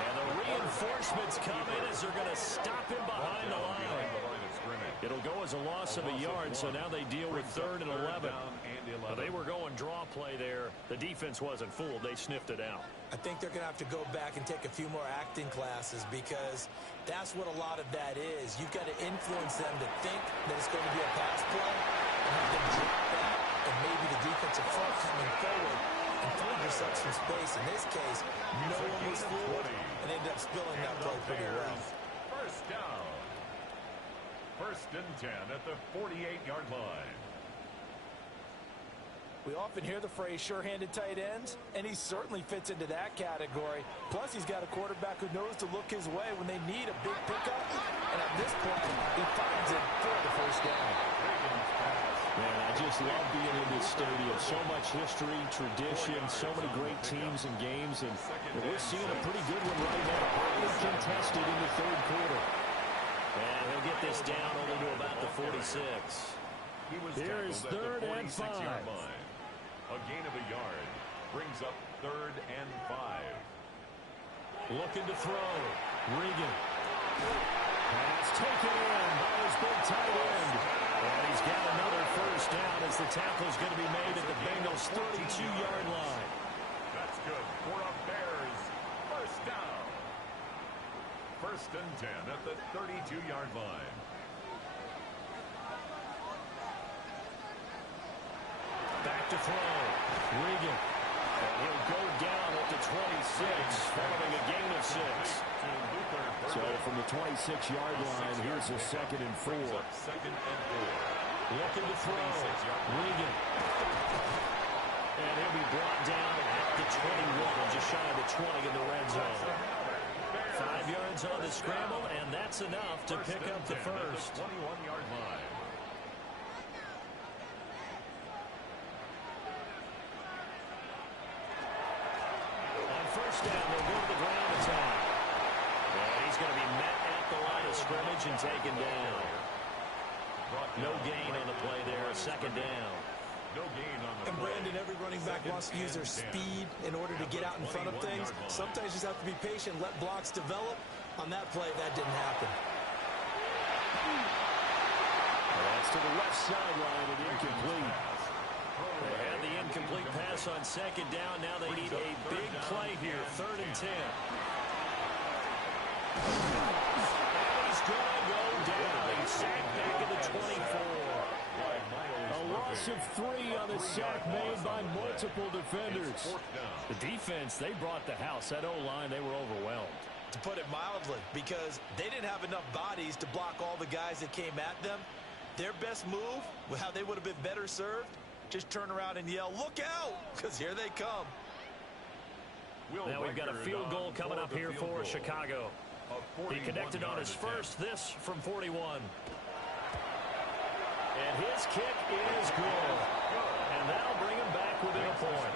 And the reinforcements come in as they're going to stop him behind the line. It'll go as a loss of a yard, so now they deal with 3rd and 11. They were going draw play there. The defense wasn't fooled. They sniffed it out. I think they're going to have to go back and take a few more acting classes because that's what a lot of that is. You've got to influence them to think that it's going to be a pass play and have them drop that and maybe the defensive front coming forward and find yourself some space. In this case, no one was fooled and ended up spilling that play pretty well. First down. 1st and 10 at the 48-yard line. We often hear the phrase sure-handed tight ends, and he certainly fits into that category. Plus, he's got a quarterback who knows to look his way when they need a big pickup. And on this play, he finds it for the first down. Man, I just love being in this stadium. So much history, tradition, so many great teams and games, and we're seeing a pretty good one right now. Hotly contested in the third quarter. And he'll get this down only to about the 46. Here is 3rd and 5. A gain of a yard brings up 3rd and 5. Looking to throw. Regan. Pass taken in by his big tight end. And he's got another first down as the tackle's going to be made at the Bengals' 32-yard line. That's good for a Bears first down. 1st and 10 at the 32-yard line. Back to throw. Regan. And he'll go down at the 26, following a gain of 6. So from the 26-yard line, here's a 2nd and 4. Looking to throw. Regan. And he'll be brought down at the 21, just shy of the 20 in the red zone. 5 yards on the scramble, and that's enough to pick up the first. 21-yard line. First down, they'll go to the ground attack. And he's going to be met at the line of scrimmage and taken down. No gain on the play there, 2nd down. No gain on the And play. Brandon, every running back wants to use their speed in order to get out in front of things. Sometimes you just have to be patient, let blocks develop. On that play, that didn't happen. That's to the left sideline and incomplete. They had the incomplete pass on 2nd down. Now they need a big play here, 3rd and 10. And he's going to go down. He's sacked back at the 24. A loss of 3 on the sack made by multiple defenders. The defense, they brought the house. That O-line, they were overwhelmed. To put it mildly, because they didn't have enough bodies to block all the guys that came at them. Their best move, how they would have been better served, just turn around and yell, "Look out!" Because here they come. Now we've got a field goal coming up here for Chicago. He connected on his first, this from 41. And his kick is good. And that'll bring him back within a point.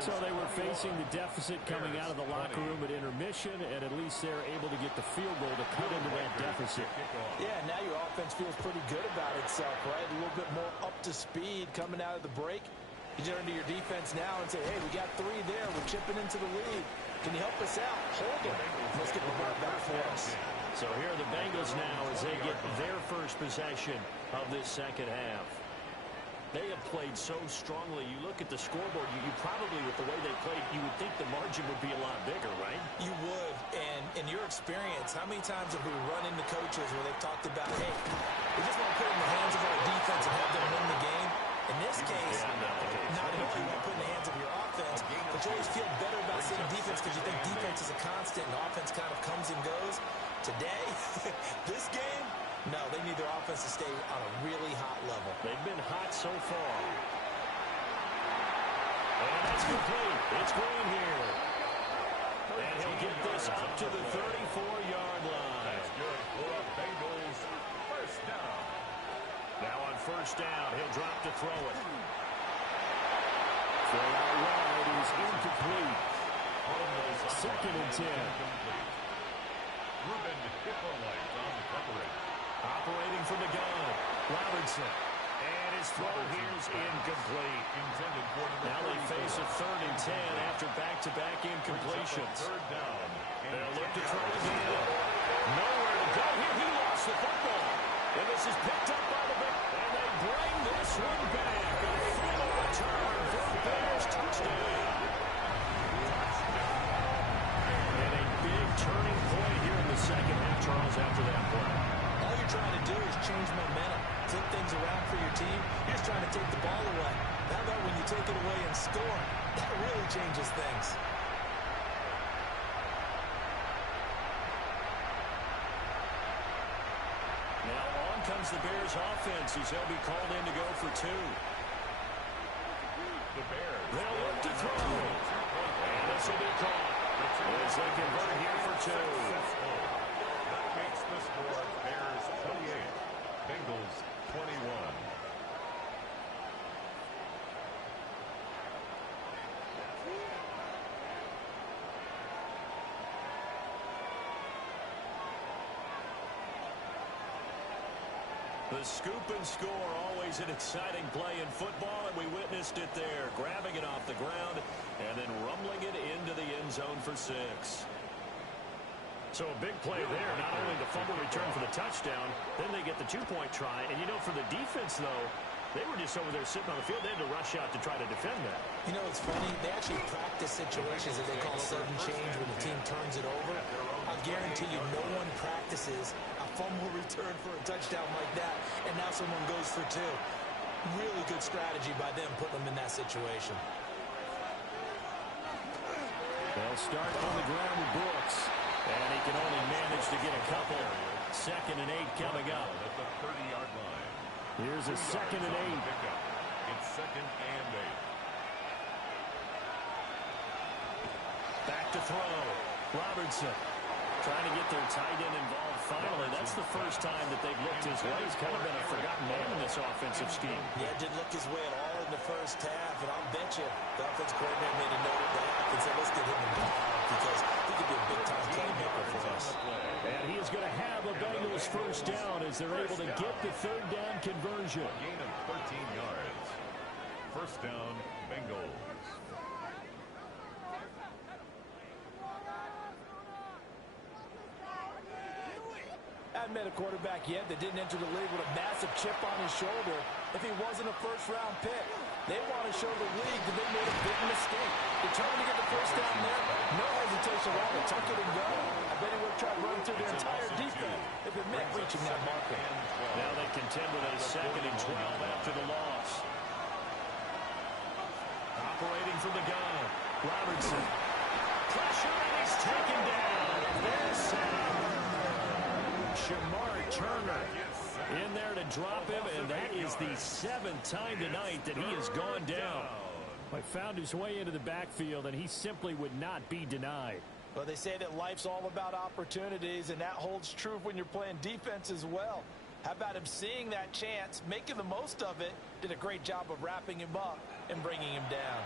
So they were facing the deficit coming out of the locker room at intermission, and at least they're able to get the field goal to cut into that deficit. Yeah, now your offense feels pretty good about itself, right? A little bit more up to speed coming out of the break. You turn to your defense now and say, hey, we got 3 there. We're chipping into the lead. Can you help us out? Hold them. Let's get the ball back for us. So here are the Bengals now as they get their first possession of this second half. They have played so strongly. You look at the scoreboard, you probably, with the way they played, you would think the margin would be a lot bigger, right? You would. And in your experience, how many times have we run into coaches where they've talked about, hey, we just want to put it in the hands of our defense and have them win the game? In this case, not at all. You want to put it in the hands of your offense, but you always feel better about seeing defense because you think defense is a constant and offense kind of comes and goes. Today, this game, no, they need their offense to stay on a really hot level. They've been hot so far. And that's complete. It's Green here. And he'll get this up to the 34-yard line. That's good for a Bengals first down. Now on first down, he'll drop to throw it. Throw out wide is incomplete. 2nd and 10. Ruben Hippolyte on the coverage. Operating from the gun, Robinson. And his throw here is incomplete. Intended for Now they face a 3rd and 10 after back-to-back incompletions. 3rd down. They'll look to throw again. Nowhere to go here. He lost the football. And this is picked up by the Bears. And they bring this one back. A final return for the Bears touchdown. And a big turning point here in the second half, Charles, after that play. All you're trying to do is change momentum, flip things around for your team. You're just trying to take the ball away. How about when you take it away and score? That really changes things. Now on comes the Bears offense as they'll be called in to go for 2. pass will be caught. As they convert here for 2. That makes the score Bears 28, Bengals 21. The scoop and score, always an exciting play in football, and we witnessed it there, grabbing it off the ground and then rumbling it into the end zone for 6. So a big play there, not only the fumble return for the touchdown, then they get the 2-point try. And, you know, for the defense, though, they were just over there sitting on the field. They had to rush out to try to defend that. You know, it's funny. They actually practice situations that they call sudden change when the team turns it over. I guarantee you no one practices a fumble return for a touchdown like that, and now someone goes for 2. Really good strategy by them putting them in that situation. They'll start on the ground with Brooks, and he can only manage to get a couple. 2nd and 8 coming up. At the 30-yard line. Here's a 2nd and 8. It's 2nd and 8. Back to throw. Robertson trying to get their tight end involved finally. That's the first time that they've looked his way. He's kind of been a forgotten man in this offensive scheme. Yeah, didn't look his way at all in the first half, and I'll bet you the offensive coordinator made a note of that and said, let's get him involved because he could be a big-time playmaker for us. And he is going to have a Bengals first down as they're able to get the 3rd down conversion. A gain of 13 yards. First down, Bengals. Hadn't met a quarterback yet that didn't enter the league with a massive chip on his shoulder if he wasn't a first-round pick. They want to show the league that they made a big mistake. Determined to get the first down there. No hesitation at all. Tuck it and go. I bet he would have tried to run through their entire defense if it meant reaching that marker. Now they contend with a 2nd and 12 after the loss. Operating from the gun. Robertson. Pressure, and he's taken down. There's Shamar Turner in there to drop him, and that is the 7th time tonight that he has gone down. But found his way into the backfield, and he simply would not be denied. Well, they say that life's all about opportunities, and that holds true when you're playing defense as well. How about him seeing that chance, making the most of it, did a great job of wrapping him up and bringing him down.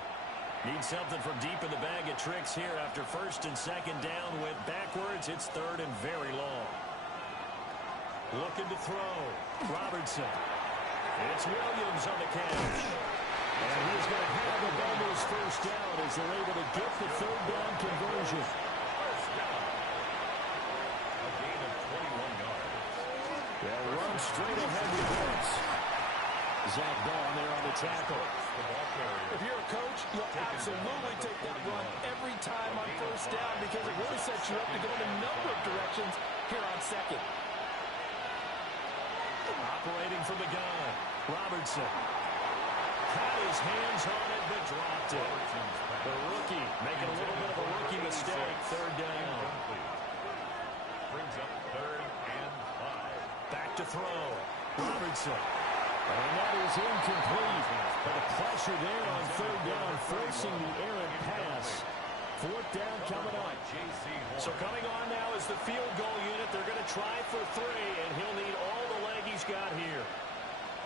Need something from deep in the bag of tricks here after 1st and 2nd down. Went backwards. It's 3rd and very long. Looking to throw. Robertson. It's Williams on the catch. And he's going to have the Bengals first down as they're able to get the 3rd down conversion. First down. A gain of 21 yards. They'll run straight ahead with Brooks. Zach Bond there on the tackle. If you're a coach, you'll absolutely take that run every time on first down because it really sets you up to go in a number of directions here on 2nd. Operating from the gun. Robertson. Had his hands on it, but dropped it. The rookie making a little bit of a rookie mistake. 3rd down. Brings up 3rd and 5. Back to throw. Robertson. And that is incomplete. But a pressure there on 3rd down, forcing the errant pass. 4th down coming up. So coming on now is the field goal unit. They're going to try for 3, and he'll need all the leg he's got here.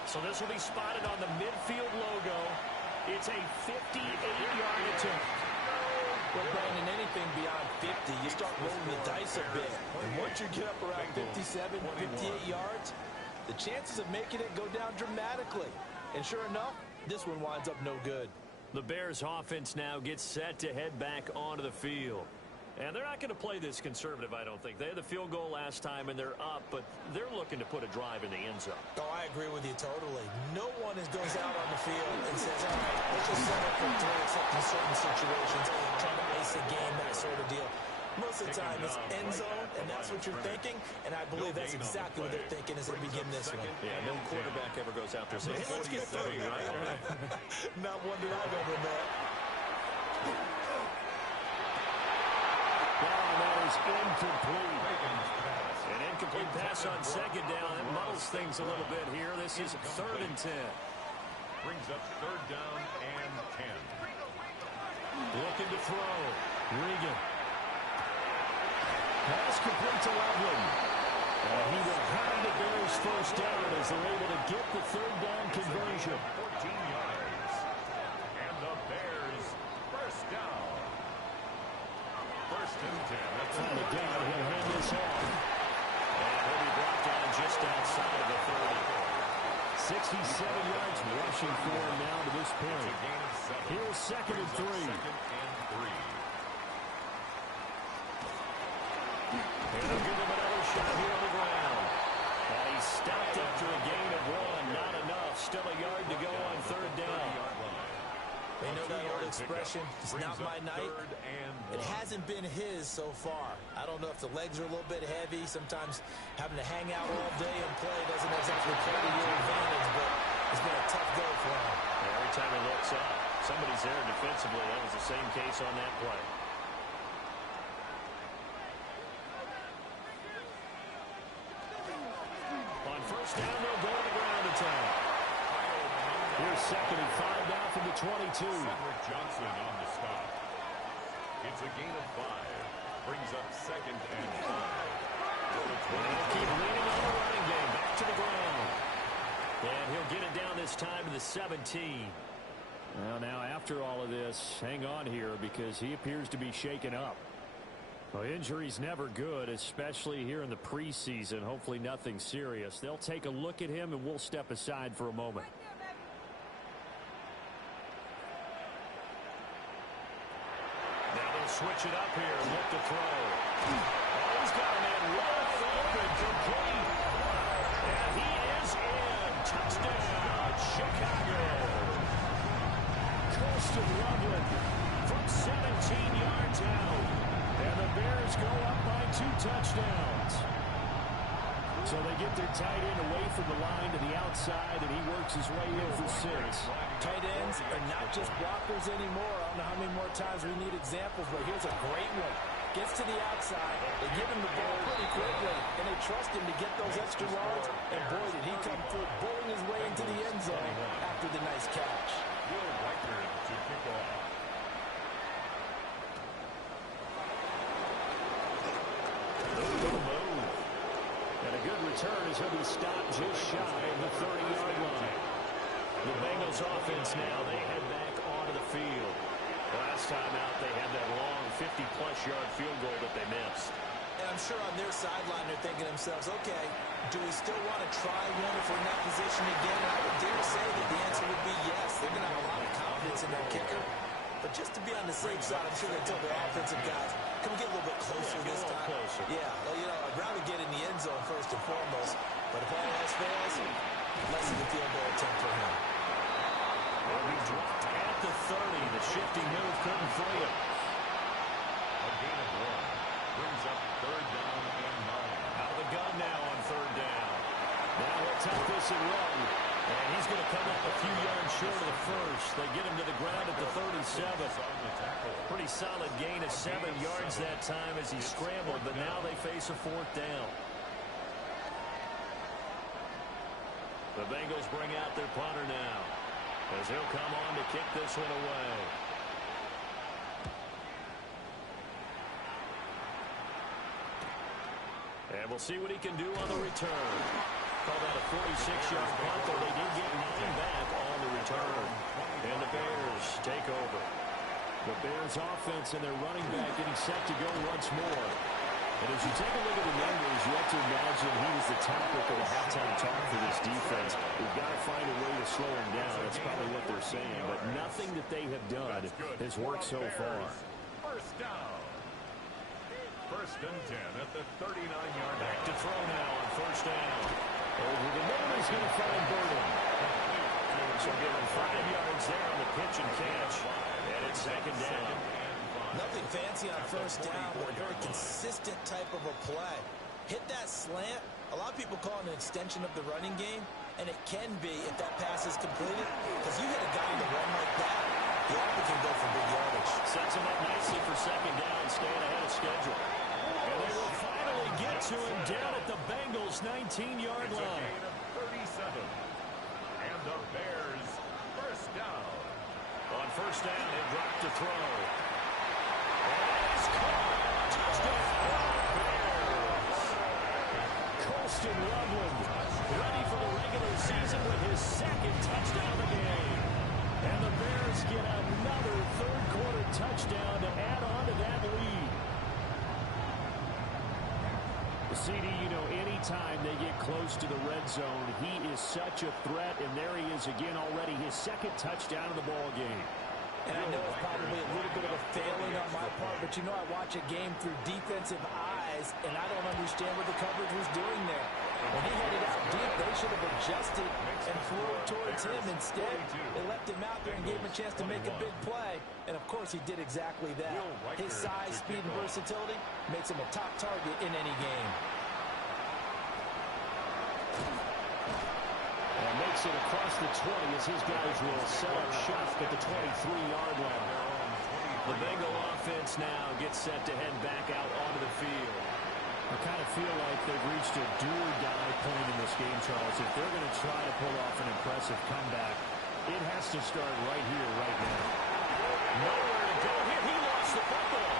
So this will be spotted on the midfield logo. It's a 58-yard attempt. Well, Brandon, anything beyond 50, you start rolling the dice a bit. And once you get up around 57, 58 yards, the chances of making it go down dramatically. And sure enough, this one winds up no good. The Bears offense now gets set to head back onto the field. And they're not going to play this conservative, I don't think. They had the field goal last time, and they're up, but they're looking to put a drive in the end zone. Oh, I agree with you totally. No one goes out on the field and says, all right, let's just set up for 3, except in certain situations, trying to ice a game, that sort of deal. Most of the time, it's end zone, and that's what you're thinking, and I believe that's exactly what they're thinking as they begin this one. Yeah, no quarterback ever goes out there saying, hey, let's get 30, right? Not one that I've ever met. That is incomplete. An incomplete pass on 2nd down. It muddles things a little bit here. This is 3rd and 10. Brings up 3rd down and 10. Looking to throw. Regan. Pass complete to Loveland. And he will have the Bears first down as they're able to get the third down conversion. 14 yards. And the Bears first down. First and 10. That's From the down, he'll hand this off. And he'll be brought down just outside of the 30. 67 yards rushing for him now to this point. Here's second and 3. And they'll give him another shot here on the ground. And he stopped after a gain of 1. Not enough. Still a yard to go on third down. They know that old expression, it's not my night. It hasn't been his so far. I don't know if the legs are a little bit heavy. Sometimes having to hang out all day and play doesn't exactly play to your advantage, but it's been a tough go for him. Every time he looks up, somebody's there defensively. That was the same case on that play. On first down, they'll go to the ground attack. Here's second and 5 now from the 22. Cedric Johnson on the stop. It's a gain of 5. Brings up second and 5. They'll keep leaning on the running game. Back to the ground. And he'll get it down this time to the 17. Well, now after all of this, hang on here because he appears to be shaken up. Well, injury's never good, especially here in the preseason. Hopefully nothing serious. They'll take a look at him and we'll step aside for a moment. Switch it up here. Look to throw. Oh, he's got a man wide open. Complete. And he is in. Touchdown, Chicago. Colston Loveland from 17 yards out. And the Bears go up by 2 touchdowns. So they get their tight end away from the line to the outside, and he works his way in for 6. Tight ends are not just blockers anymore. I don't know how many more times we need examples, but here's a great one. Gets to the outside, they give him the ball pretty quickly, and they trust him to get those extra yards, and boy, did he come through, bowling his way into the end zone after the nice catch. Will Reichard to kick off. And a good return as he'll be stopped just shy of the 30-yard line. The Bengals offense now, they head back onto the field. Last time out, they had that long 50-plus yard field goal that they missed. And I'm sure on their sideline they're thinking to themselves, okay, do we still want to try one if we're in that position again? And I would dare say that the answer would be yes. They're going to have a lot of confidence in their kicker. But just to be on the safe side, I'm sure they tell their offensive guys, can we get a little bit closer this time? Closer. Yeah, well, you know, I'd rather get in the end zone first and foremost. But if all else fails, less of the field goal attempt for him. Well, he dropped at the 30. The shifty move couldn't free him. A gain of 1. Brings up third down and 9. Out of the gun now on third down. Now he'll tuck this and run. And he's going to come up a few yards short of the first. They get him to the ground at the 37. Pretty solid gain of 7 yards that time as he scrambled, but now they face a 4th down. The Bengals bring out their punter now as he'll come on to kick this one away. And we'll see what he can do on the return. Call that a 46-yard punt, though they did get 9 back on the return. And the Bears take over. The Bears offense and their running back getting set to go once more. And as you take a look at the numbers, you have to imagine he was the topic of the halftime talk for this defense. We've got to find a way to slow him down. That's probably what they're saying. But nothing that they have done has worked so far. First down. First and 10 at the 39-yard line. Back to throw now on first down. Over the middle, he's going to find Burden. So give him 5 yards there on the pitch and catch. And it's second down. Nothing fancy on first down, but a very consistent type of a play. Hit that slant. A lot of people call it an extension of the running game, and it can be if that pass is completed. Because you hit a guy on the run like that, he often can go for big yardage. Sets him up nicely for second down, staying ahead of schedule. And they will finally get to him down at the Bengals' 19-yard line. 37. And the Bears first down. On first down. He'll drop to throw. And it's caught. Touchdown. Bears. Colston Loveland ready for the regular season with his second touchdown of the game. And the Bears get another third-quarter touchdown to add on to that lead. CD, you know, anytime they get close to the red zone, he is such a threat, and there he is again already, his second touchdown of the ball game. And I know it's probably a little bit of a failing on my part, but you know I watch a game through defensive eyes, and I don't understand what the coverage was doing there. When he headed out deep, they should have adjusted and flew towards him. Instead, they left him out there and gave him a chance to make a big play. And, of course, he did exactly that. His size, speed, and versatility makes him a top target in any game. And makes it across the 20 as his guys will set up shop at the 23-yard line. The Bengal offense now gets set to head back out onto the field. I kind of feel like they've reached a do-or-die point in this game, Charles. If they're going to try to pull off an impressive comeback, it has to start right here, right now. Nowhere to go here. He lost the football.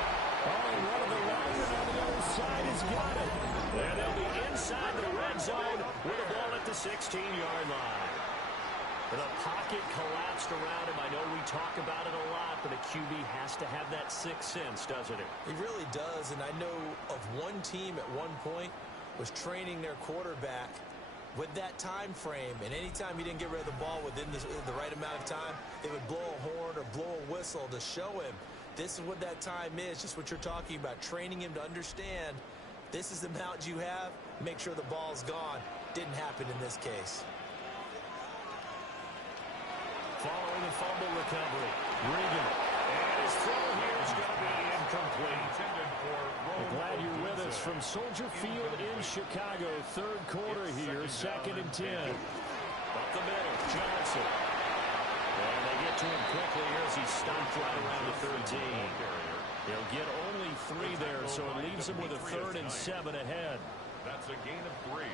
Oh, and one of the linemen on the other side has got it. And they'll be inside the red zone with the ball at the 16-yard line. The pocket collapsed around him. I know we talk about it a lot, but a QB has to have that sixth sense, doesn't it? He really does, and I know of one team at one point was training their quarterback with that time frame, and anytime he didn't get rid of the ball within the right amount of time, they would blow a horn or blow a whistle to show him this is what that time is, just what you're talking about, training him to understand this is the amount you have, make sure the ball's gone. Didn't happen in this case. Following the fumble recovery, Regan. And his throw here is going to be incomplete. We're glad you're with us from Soldier Field in Chicago. Third quarter here, 2nd and 10. Up the middle, Johnson. And they get to him quickly here as he stopped right around the 13. He'll get only 3 there, so it leaves him with a 3rd and 7 ahead. That's a gain of 3.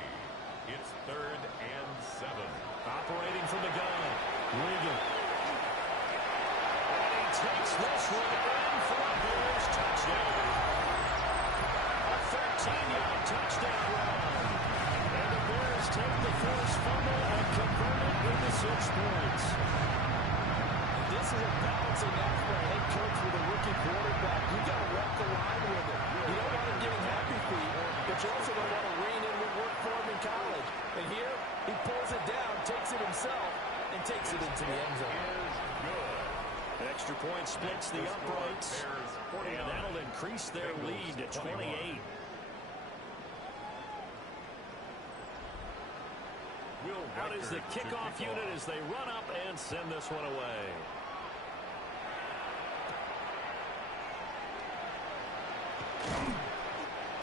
It's 3rd and 7. Operating from the gun, Regan. And he takes this one in for a Bears touchdown. A 13-yard touchdown run. And the Bears take the forced fumble and convert it into 6 points. This is a balancing act for a head coach with a rookie quarterback. You got to walk the line with it. You don't want to give him happy feet, but you also don't want to rein in what worked for him in college. And here, he pulls it down, takes it himself, and takes it into the end zone. Extra point splits the uprights, and that'll increase their lead to 28. Out is the kickoff unit as they run up and send this one away.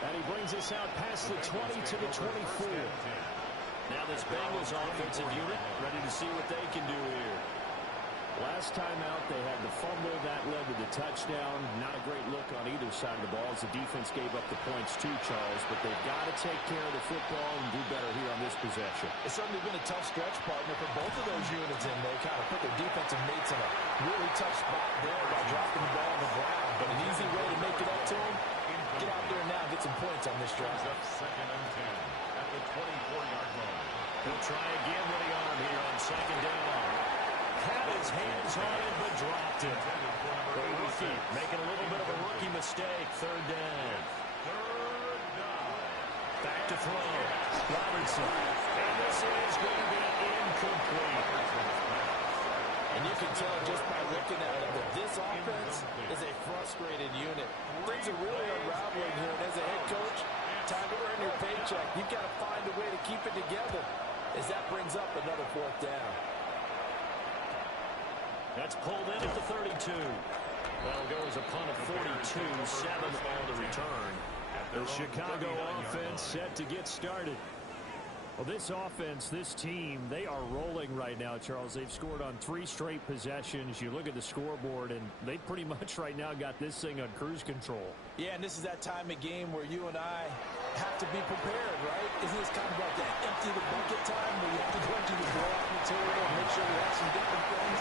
And he brings us out past the 20 to the 24. Now this Bengals offensive unit ready to see what they can do here. Last time out, they had the fumble. That led to the touchdown. Not a great look on either side of the ball as the defense gave up the points too, Charles. But they've got to take care of the football and do better here on this possession. It's certainly been a tough stretch, partner, for both of those units, and they kind of put their defensive mates in a really tough spot there by dropping the ball on the ground. But an easy way to make it up to them, get out there now and get some points on this drive. Up 2nd and 10 at the 24-yard line. He'll try again with the arm here on 2nd down. Had his hands on it, but dropped it. The rookie making a little bit of a rookie mistake. 3rd down. Back to throw. Robertson. And this is going to be incomplete. And you can tell just by looking at it that this offense is a frustrated unit. Things are really unraveling here. And as a head coach, time to earn your paycheck. You've got to find a way to keep it together as that brings up another 4th down. That's pulled in at the 32. That'll go as a punt of 42, 7 on the return. The Chicago offense set to get started. Well, this offense, this team, they are rolling right now, Charles. They've scored on 3 straight possessions. You look at the scoreboard, and they pretty much right now got this thing on cruise control. Yeah, and this is that time of game where you and I have to be prepared, right? Isn't this kind of like that empty the bucket time where you have to go into the blowout material and make sure we have some different things?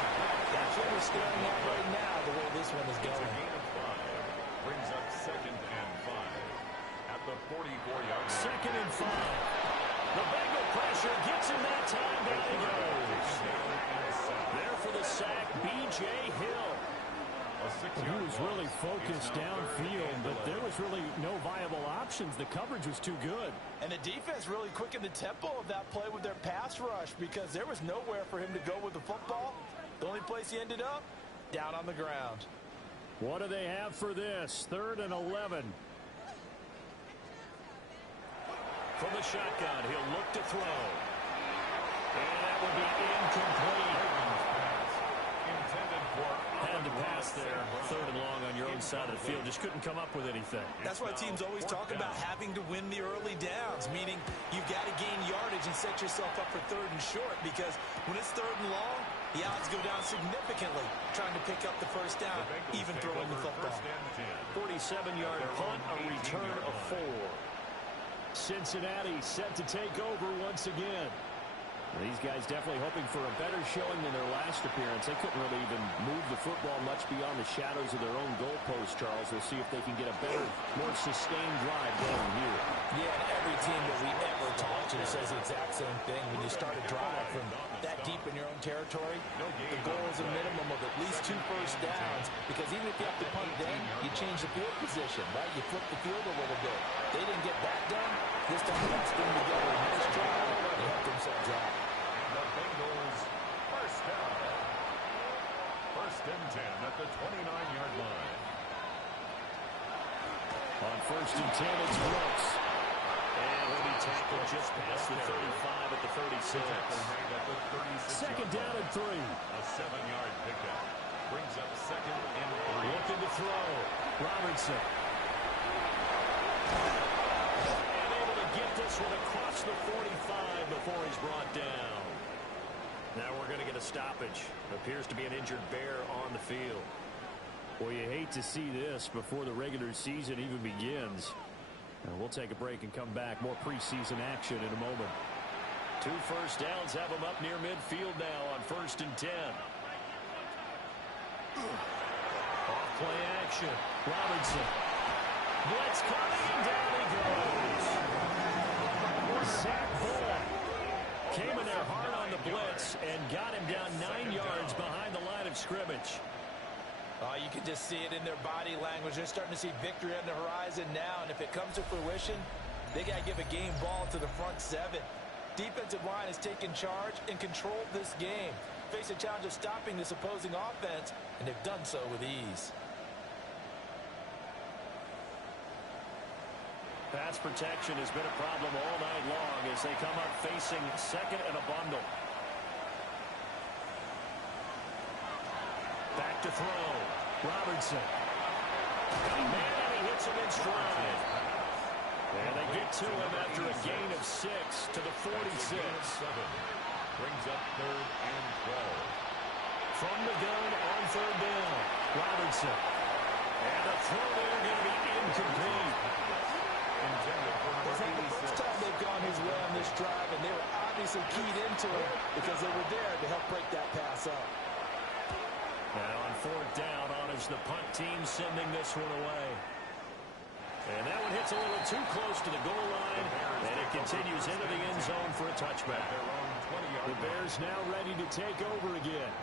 That team is staring at right now, the way this one is It's a going. gain of 5. Brings up 2nd and 5. At the 44-yard line. 2nd and 5. The Bengal pressure gets him that time. Down he goes. There for the sack, B.J. Hill. He He was really focused downfield, but there was really no viable options. The coverage was too good. And the defense really quickened the tempo of that play with their pass rush because there was nowhere for him to go with the football. The only place he ended up, down on the ground. What do they have for this? 3rd and 11. From the shotgun, he'll look to throw. And that would be incomplete. Had to pass there. 3rd and long on your own side of the field. Just couldn't come up with anything. That's why teams always talk about having to win the early downs, meaning you've got to gain yardage and set yourself up for 3rd and short, because when it's 3rd and long, the odds go down significantly trying to pick up the first down, even throwing the football. 47-yard punt, a return of 4. Cincinnati set to take over once again. These guys definitely hoping for a better showing than their last appearance. They couldn't really even move the football much beyond the shadows of their own goalpost, Charles. We'll see if they can get a better, more sustained drive going here. Yeah, and every team that we ever talk to says the exact same thing. When you start a drive from that deep in your own territory, the goal is a minimum of at least 2 first downs, because even if you have to punt then, you change the field position, right? You flip the field a little bit. They didn't get that done. This time they string together a nice drive. They helped themselves out. And the Bengals first down. 1st and 10 at the 29-yard line. On 1st and 10, it's Brooks. And he'll be tackled just past the 35 at the 36. 2nd down and 3. A 7-yard pickup. Brings up 2nd and 3. Looking to throw. Robertson. And able to get this one across the 45 before he's brought down. Now we're going to get a stoppage. Appears to be an injured Bear on the field. Well, you hate to see this before the regular season even begins. Now we'll take a break and come back. More preseason action in a moment. 2 first downs have them up near midfield now on 1st and 10. Off play action. Robinson. Blitz coming, and down he goes. Zach Bull came in there hard on the blitz and got him down 9 yards behind the line of scrimmage. Oh, you can just see it in their body language. They're starting to see victory on the horizon now, and if it comes to fruition, they got to give a game ball to the front 7. Defensive line has taken charge and controlled this game. Face a challenge of stopping this opposing offense, and they've done so with ease. Pass protection has been a problem all night long as they come up facing 2nd and a bundle. Back to throw. Robertson. Man, and he hits him in stride. And they get to him after a gain of 6 to the 46. Brings up 3rd and 12. From the gun on 3rd down. Robertson. And a throw there going to be incomplete. It's not the first time they've gone his way on this drive, and they were obviously keyed into it because they were there to help break that pass up. Now on 4th down, honors the punt team sending this one away. And that one hits a little too close to the goal line, and it continues into the end zone for a touchback. The Bears now ready to take over again.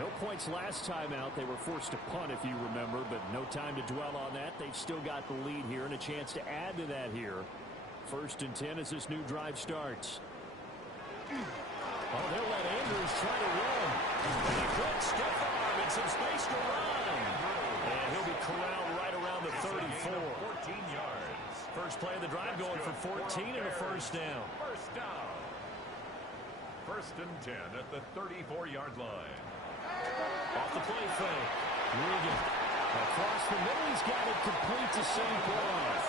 No points last time out. They were forced to punt, if you remember, but no time to dwell on that. They've still got the lead here and a chance to add to that here. 1st and 10 as this new drive starts. Oh, they'll let Andrews try to run. And he could stiff arm and some space to run. And he'll be corralled right around the 34. 14 yards. First play of the drive going for 14 and a first down. First down. 1st and 10 at the 34-yard line. Off the play fake. Regan. Across the middle, he's got it complete to St. Paul.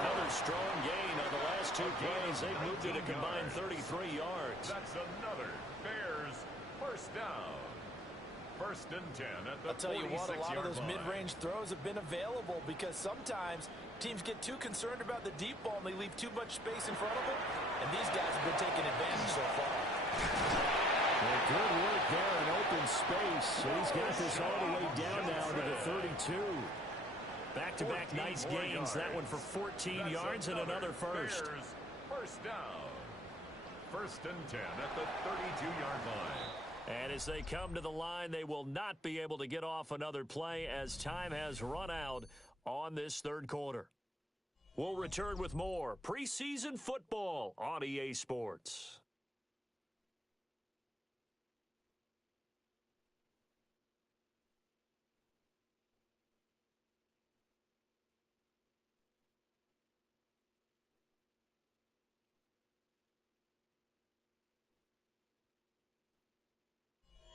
Another strong gain on the last 2 plays. They've moved it a combined 33 yards. That's another Bears first down. 1st and 10 at the 46-yard line. I'll tell you what, a lot of those mid-range throws have been available because sometimes teams get too concerned about the deep ball and they leave too much space in front of them. And these guys have been taking advantage so far. Well, good work there in open space. He's got this all the way down now to the 32. Back-to-back nice gains. That one for 14 yards and another first. First down. 1st and 10 at the 32-yard line. And as they come to the line, they will not be able to get off another play as time has run out on this third quarter. We'll return with more preseason football on EA Sports.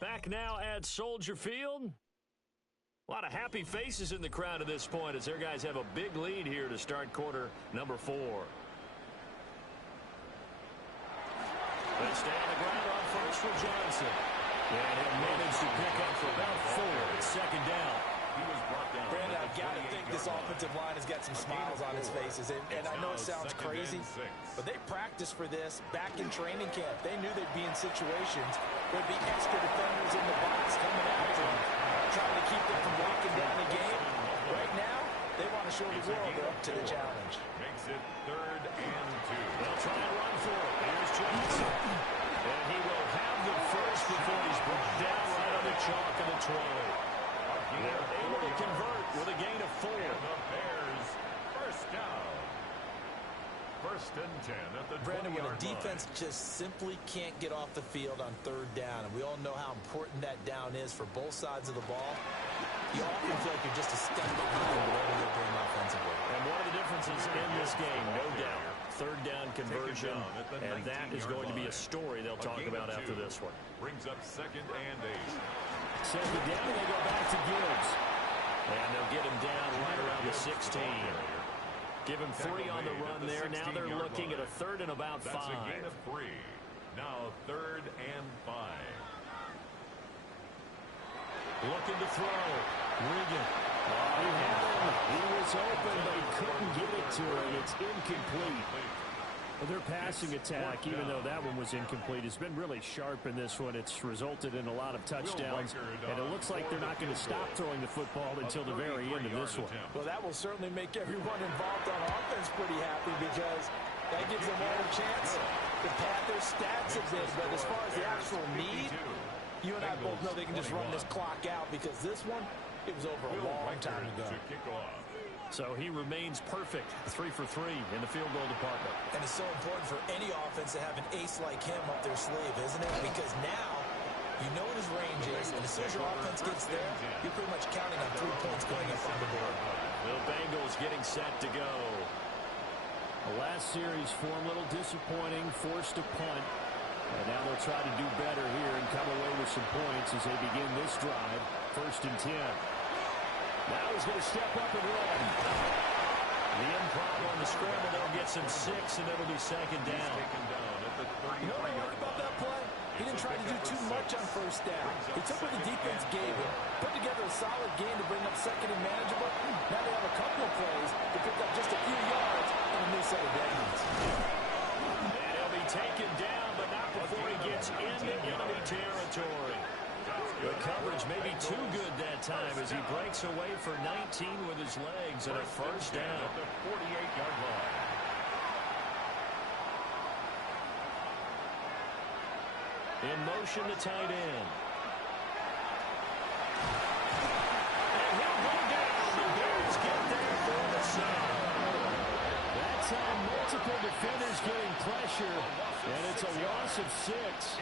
Back now at Soldier Field. A lot of happy faces in the crowd at this point as their guys have a big lead here to start quarter number 4. They stay on the ground on first for Johnson. And he'll manage to pick up for about 4. It's second down. He was brought down. Brandon, I've got to think this offensive line has got some smiles on its faces. And I know it sounds crazy, but they practiced for this back in training camp. They knew they'd be in situations where there'd be extra defenders in the box coming after them, trying to keep them from locking down the game. Right now, they want to show the world they're up to the challenge. Makes it 3rd and 2. They'll try and run for it. Here's Johnson. And he will have the first before he's brought down right on the chalk of the 20. They're able to convert with a gain of 4. And the Bears, first down. 1st and 10 at the 20-yard line. Brandon, when a defense just simply can't get off the field on 3rd down, and we all know how important that down is for both sides of the ball, you often feel like you're just a step behind whatever they're doing offensively. And one of the differences in this game, no doubt, 3rd down conversion, and that is going to be a story they'll talk about after this one. Brings up 2nd and 8. Second down, and they go back to Gibbs. And they'll get him down right around the 16. Give him 3 on the run there. Now they're looking at a 3rd and about 5. That's a gain of 3. Now 3rd and 5. Looking to throw. Regan. He had him. He was open, but he couldn't get it to him. It's incomplete. Well, their passing attack, even though that one was incomplete, has been really sharp in this one. It's resulted in a lot of touchdowns, and it looks like they're not going to stop throwing the football until the very end of this one. Well, that will certainly make everyone involved on offense pretty happy because that gives them all a chance to pad their stats a bit. But as far as the actual need, you and I both know they can just run this clock out because this one, it was over a long time ago. So he remains perfect, 3 for 3 in the field goal department. And it's so important for any offense to have an ace like him up their sleeve, isn't it? Because now you know what his range is, and as soon as your offense gets there, you're pretty much counting on 3 points going up on the board. The Bengals getting set to go. The last series for him, a little disappointing, forced to punt. And now they'll try to do better here and come away with some points as they begin this drive. 1st and 10. Now he's going to step up and run. The improv on the scramble, they'll get some 6, and it'll be second down. You know what I like about that play? He didn't try to do too much on 1st down. He took what the defense gave him, put together a solid game to bring up 2nd and manageable. Now they have a couple of plays to pick up just a few yards and a new set of downs. And he'll be taken down, but not before he gets into enemy territory. The coverage may be too good that time as he breaks away for 19 with his legs and a 1st down. At the 48-yard line. In motion to tight end. And he'll go down. The Bears get there for the sack. That time, multiple defenders getting pressure, and it's a loss of 6.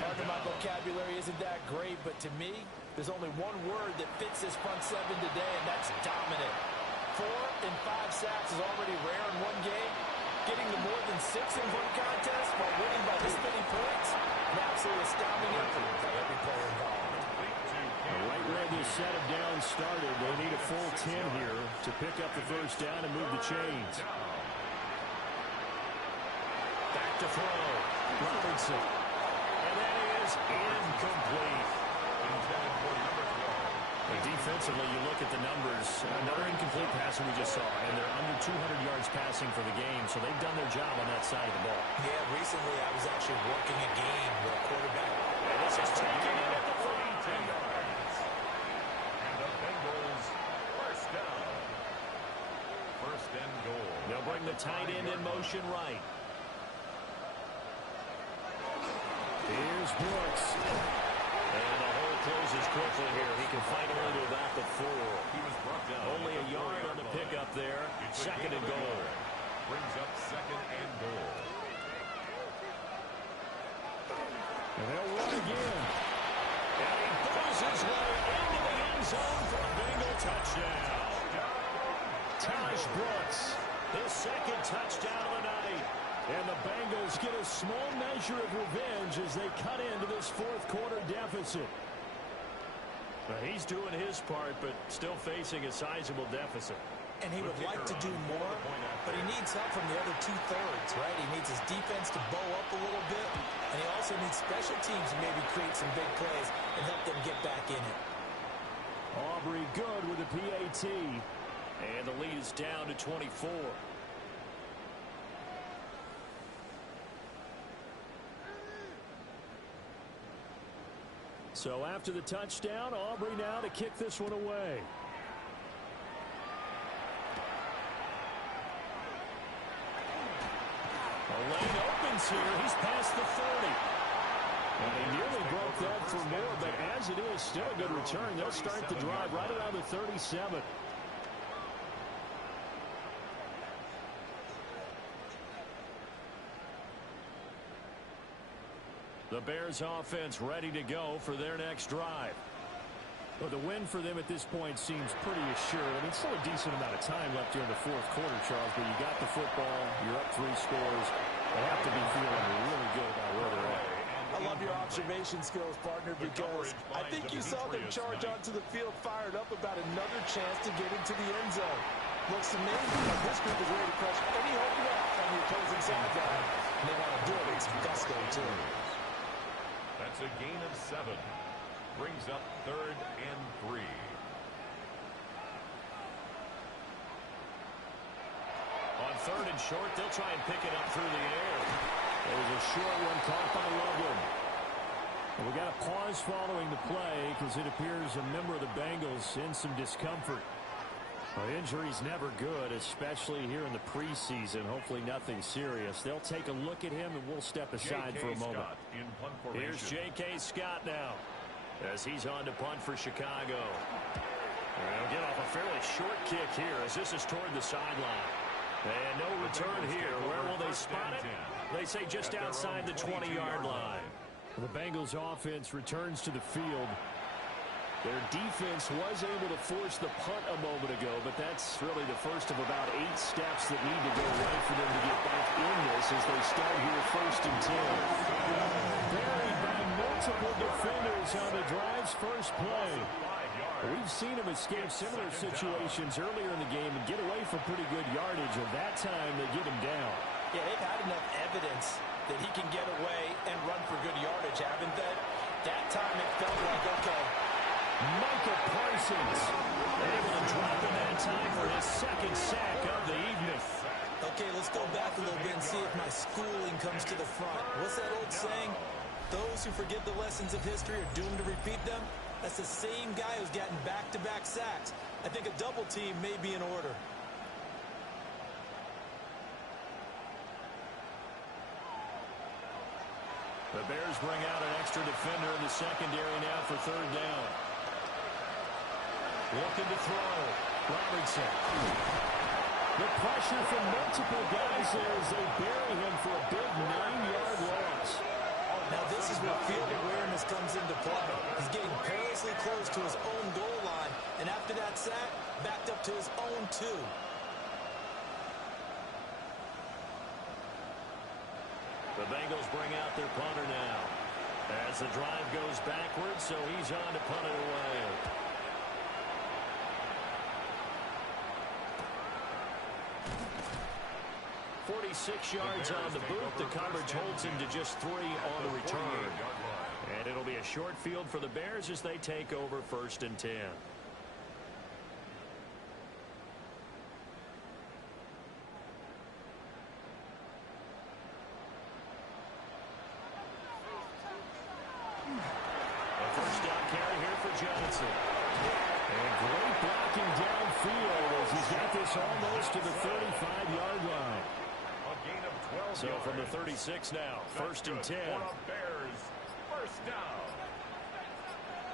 Pardon my vocabulary isn't that great, but to me, there's only one word that fits this front 7 today, and that's dominant. 4 and 5 sacks is already rare in one game. Getting to more than 6 in one contest while winning by this many points, an absolutely astounding effort by every player involved. Right where this set of downs started, they need a full 10 here to pick up the 1st down and move the chains. Back to throw. Robinson. And that is incomplete. And defensively, you look at the numbers. Another incomplete pass that we just saw, and they're under 200 yards passing for the game, so they've done their job on that side of the ball. Yeah, recently I was actually working a game where a quarterback, this This is taken in at the 5. yards. And the Bengals first down. First and goal. They'll bring the tight end in motion right. Here's Brooks. And the hole closes quickly here. He can fight away to about the 4. He was brought down. Only a yard on the pickup there. Second and goal. Brings up second and goal. And they'll run again. And he pulls his way into the end zone for a Bengal touchdown. Taj Brooks, his second touchdown of the night. And the Bengals get a small measure of revenge as they cut into this fourth quarter deficit. Well, he's doing his part, but still facing a sizable deficit. And he would like to do more, but he needs help from the other two-thirds, right? He needs his defense to bow up a little bit, and he also needs special teams to maybe create some big plays and help them get back in it. Aubrey good with a PAT. And the lead is down to 24. So after the touchdown, Aubrey now to kick this one away. A lane opens here. He's past the 30. And they nearly broke that for more, but as it is, still a good return. They'll start the drive right around the 37. The Bears offense ready to go for their next drive. Well, the win for them at this point seems pretty assured. I mean, still a decent amount of time left here in the fourth quarter, Charles, but you got the football, you're up 3 scores. They have to be feeling really good about where they're at. I love your observation skills, partner, because I think you saw them charge onto the field fired up about another chance to get into the end zone. Looks to me like this group is ready to crush any hope left on the opposing sideline. And they want to do it with some gusto, too. That's a gain of 7. Brings up 3rd and 3. On 3rd and short, they'll try and pick it up through the air. There's a short one caught by Logan. And we got a pause following the play because it appears a member of the Bengals in some discomfort. Well, injury's never good, especially here in the preseason. Hopefully nothing serious. They'll take a look at him, and we'll step aside for a moment. Here's J.K. Scott now as he's on to punt for Chicago. And they'll get off a fairly short kick here as this is toward the sideline. And no return here. Where will they spot it? They say just outside the 20-yard line. The Bengals offense returns to the field. Their defense was able to force the punt a moment ago, but that's really the first of about 8 steps that need to go right for them to get back in this as they start here 1st and 10. Buried by multiple defenders on the drive's first play. We've seen him escape similar situations earlier in the game and get away for pretty good yardage, and that time they get him down. Yeah, they've had enough evidence that he can get away and run for good yardage, haven't they? That time it felt like, okay. Michael Parsons able to drop in that time for his 2nd sack of the evening. Okay, let's go back a little bit and see if my schooling comes to the front. What's that old saying? Those who forget the lessons of history are doomed to repeat them. That's the same guy who's gotten back-to-back sacks. I think a double team may be in order. The Bears bring out an extra defender in the secondary now for 3rd down. Looking to throw. Robertson. The pressure from multiple guys there as they bury him for a big 9-yard loss. Now this is where field awareness comes into play. He's getting perilously close to his own goal line, and after that sack, backed up to his own 2. The Bengals bring out their punter now as the drive goes backwards, so he's on to punt it away. .46 yards on the boot. The coverage holds him to just 3 on the return. And it'll be a short field for the Bears as they take over 1st and 10. Great blocking downfield as he's got this almost to the 35-yard line. A gain of 12 So yards. from the 36 now, first and 10. For the Bears, first down.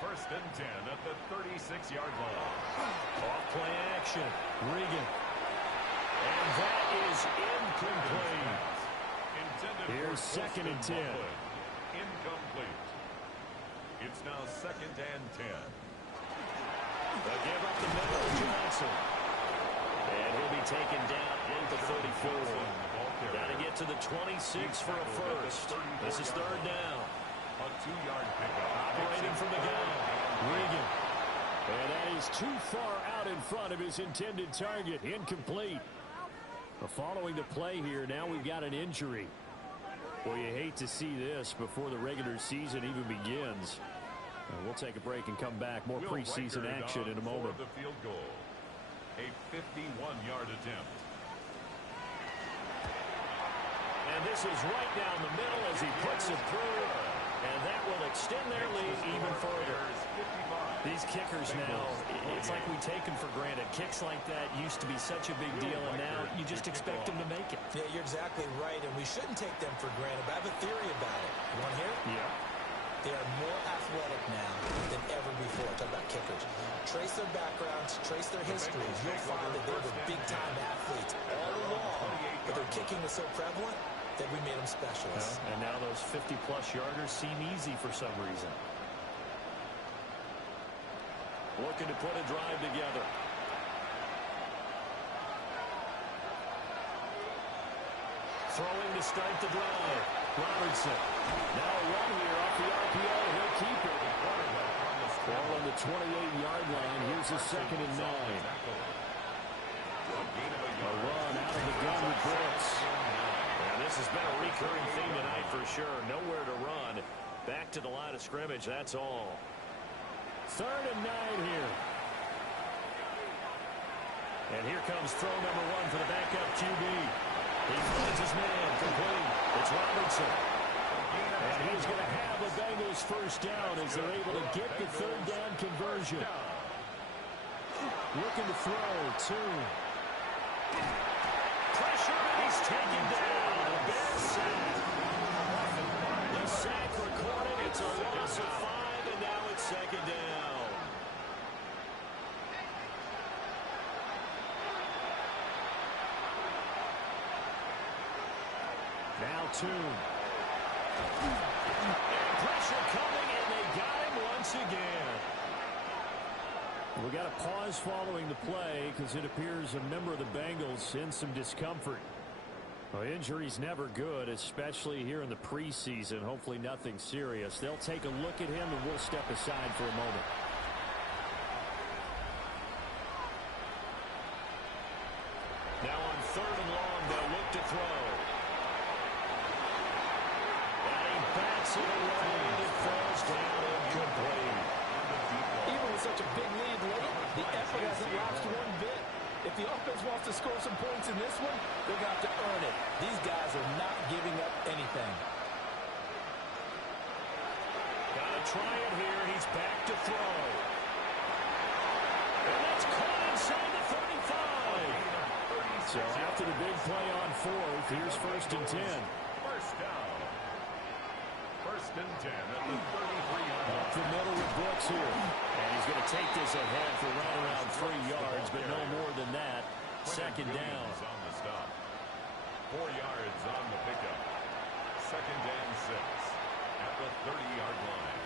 First and 10 at the 36-yard line. Off play action. Regan. And that is incomplete. Intended Here's for second and 10. Incomplete. It's now second and 10. They'll give up the middle to Johnson. And he'll be taken down at the 34. Got to get to the 26 for a first. This is third down. A 2-yard pickup. Operating from the gun. Regan. And that is too far out in front of his intended target. Incomplete. Following the play here, now we've got an injury. Well, you hate to see this before the regular season even begins. We'll take a break and come back. More preseason action in a moment. The field goal. A 51-yard attempt. And this is right down the middle as he puts it through. And that will extend their lead even further. These kickers now, it's like we take them for granted. Kicks like that used to be such a big deal, and now you just expect them to make it. Yeah, you're exactly right, and we shouldn't take them for granted. But I have a theory about it. You want to hear it? Yeah. They are more athletic now than ever before. Talk about kickers. Trace their backgrounds, trace their histories. You'll find that they were big-time athletes all along, but their kicking was so prevalent that we made them specialists. And now those 50-plus yarders seem easy for some reason. Looking to put a drive together. Throwing to start the drive. Robertson. Now a run here off the RPO. He'll keep it. Ball on the 28-yard line. Here's a second and 9. A run out of the gun with Brooks. And this has been a recurring theme tonight for sure. Nowhere to run. Back to the line of scrimmage. That's all. Third and 9 here. And here comes throw number 1 for the backup QB. He finds his man complete. It's Robertson. And he's going to have the Bengals first down as they're able to get the third down conversion. Looking to throw. 2. Pressure, and he's taken down. The Bears sack. The sack recorded. It's a loss of 5, and now it's second down. Now 2. And pressure coming, and they got him once again. We got a pause following the play because it appears a member of the Bengals in some discomfort. Well, injury's never good, especially here in the preseason. Hopefully nothing serious. They'll take a look at him, and we'll step aside for a moment. Now on third and long, they'll look to throw. And he bats it away. It falls down incomplete. Even with such a big lead late, the effort hasn't lapsed one bit. If the offense wants to score some points in this one, they're going to have to earn it. These guys are not giving up anything. Got to try it here. He's back to throw. And that's caught inside the 35. So after the big play on fourth, here's first and 10. First down. First and 10 at the 33-yard line. Up the middle with Brooks here. And he's going to take this ahead for right around 3 yards, but no more than that. Second down. On the stop. 4 yards on the pickup. Second and 6 at the 30-yard line.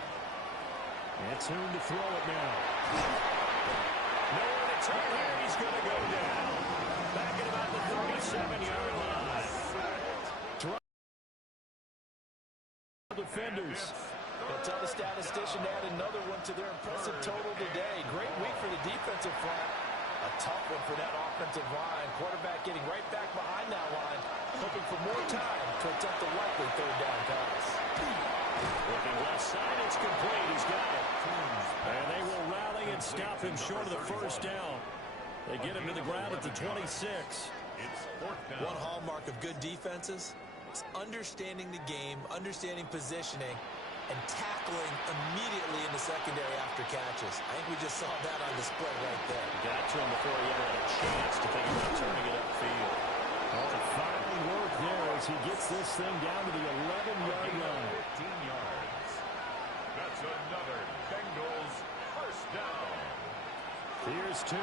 And soon to throw it now. Nowhere to turn here. He's going to go down. Back at about the 37-yard line. Defenders. They'll tell the statistician to add another one to their impressive total today. Great week for the defensive front. A tough one for that offensive line. Quarterback getting right back behind that line, hoping for more time to attempt a likely third down pass. Looking left side, it's complete. He's got it. And they will rally and stop him short of the first down. They get him to the ground at the 26. It's fourth down. One hallmark of good defenses is understanding the game, understanding positioning, and tackling immediately in the secondary after catches. I think we just saw that on display right there. Got to him before he ever had a chance to think about turning it upfield. Well, fine work there as he gets this thing down to the 11-yard line. 15 yards. That's another Bengals first down. Here's Tune.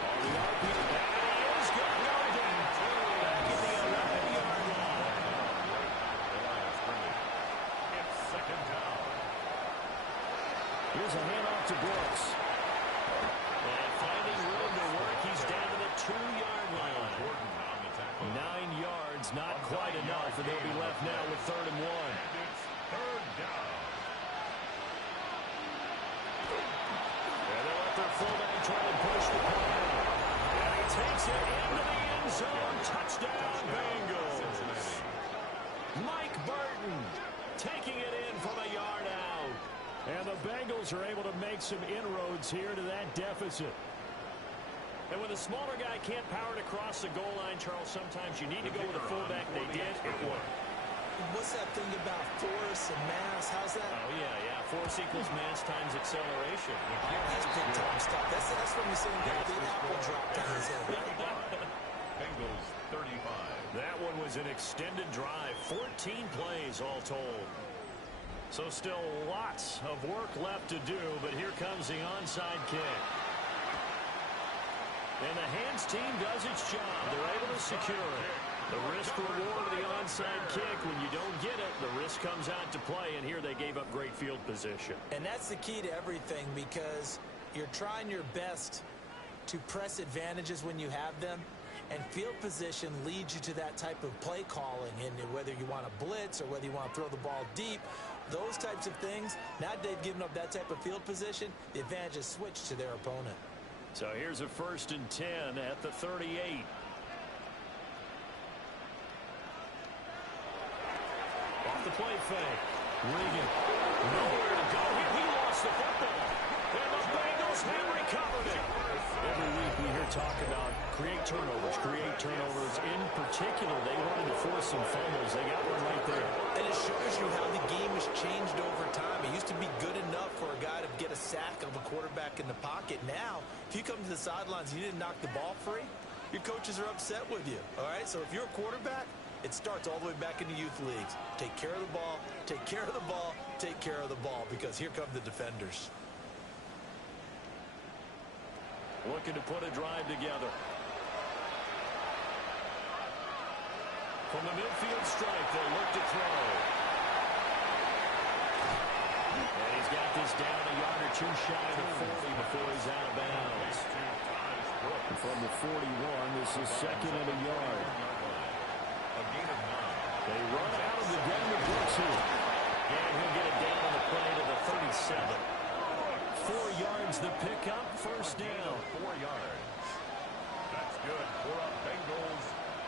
On the RPO, and he is going to go down. Back at the 11-yard line. The Lions bring it. It's second down. Here's a handoff to Brooks. And finding room to work, he's down to the 2-yard line. 9 yards, not quite enough, and they'll be left now with 3rd and 1. And it's third down. And they'll let their fullback try and push the play. And he takes it into the end zone. Touchdown, Bengals. Mike Burton taking it in from a yard out. And the Bengals are able to make some inroads here to that deficit. And when the smaller guy can't power it across the goal line, Charles, sometimes you need to go with a fullback. They did. It worked. What's that thing about force and mass? How's that? Oh, yeah. Force equals mass times acceleration. That's big-time stuff. That's from the same guy the apple dropped on his head. Bengals 35. That one was an extended drive. 14 plays all told. So still lots of work left to do, but here comes the onside kick. And the hands team does its job. They're able to secure it. The risk reward of the onside kick, when you don't get it, the risk comes out to play, and here they gave up great field position. And that's the key to everything, because you're trying your best to press advantages when you have them, and field position leads you to that type of play calling, and whether you want to blitz or whether you want to throw the ball deep, those types of things, now they've given up that type of field position, the advantage is switched to their opponent. So here's a 1st and 10 at the 38. Off the play fake. Regan. Nowhere to go. He lost the football. And the Bengals have recovered it. Every week we hear talk about create turnovers. In particular, they wanted to force some fumbles. They got one right there. And it shows you how the game has changed over time. It used to be good enough for a guy to get a sack of a quarterback in the pocket. Now, if you come to the sidelines and you didn't knock the ball free, your coaches are upset with you. All right? So if you're a quarterback, it starts all the way back in the youth leagues. Take care of the ball, take care of the ball, take care of the ball, because here come the defenders. Looking to put a drive together. From the midfield stripe, they'll look to throw. And he's got this down a yard or two shy of the 40 before he's out of bounds. From the 41, this is 2nd and a yard. They run out of the gun with Brooks here. And he'll get it down on the play to the 37. 4 yards the pickup, 1st down. 4 yards. That's good for a Bengals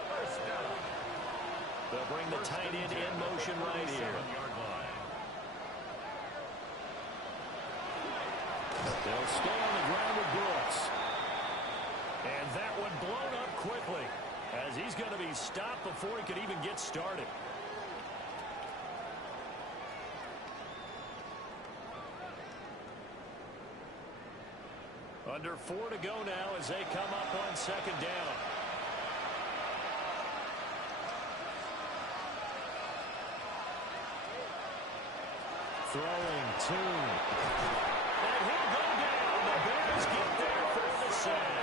first down. They'll bring the tight end in motion right here. 7-yard line. They'll stay on the ground with Brooks. And that one blown up quickly, as he's going to be stopped before he could even get started. Under 4 to go now as they come up on 2nd down. Throwing Tune. And he'll go down. The Bears get there for the save.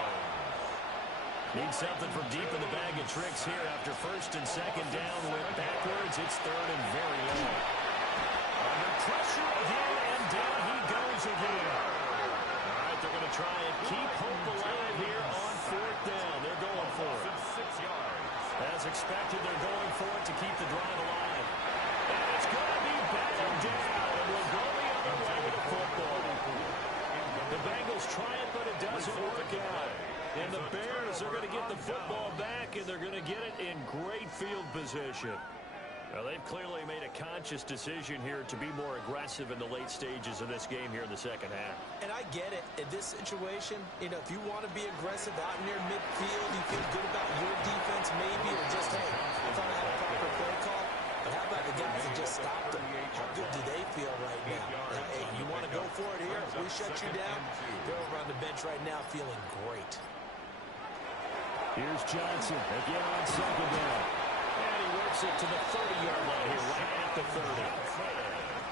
Need something from deep in the bag of tricks here after 1st and 2nd down with backwards. It's 3rd and very long. Under pressure again, and down he goes again. All right, they're going to try and keep hope alive here on 4th down. They're going for it. 6 yards. As expected, they're going for it to keep the drive alive. And it's going to be batted down. And we'll go the other way with the football. The Bengals try it, but it doesn't work out. And the Bears are going to get the football back, and they're going to get it in great field position. Now, they've clearly made a conscious decision here to be more aggressive in the late stages of this game here in the 2nd half. And I get it. In this situation, if you want to be aggressive out near midfield, you feel good about your defense maybe, or just, hey, I thought I had a proper play call. But how about the guys that just stopped them, how good do they feel right now? Hey, you want to go for it here? We shut you down. They're over on the bench right now feeling great. Here's Johnson again on second down. And he works it to the 30-yard line here, right at the 30.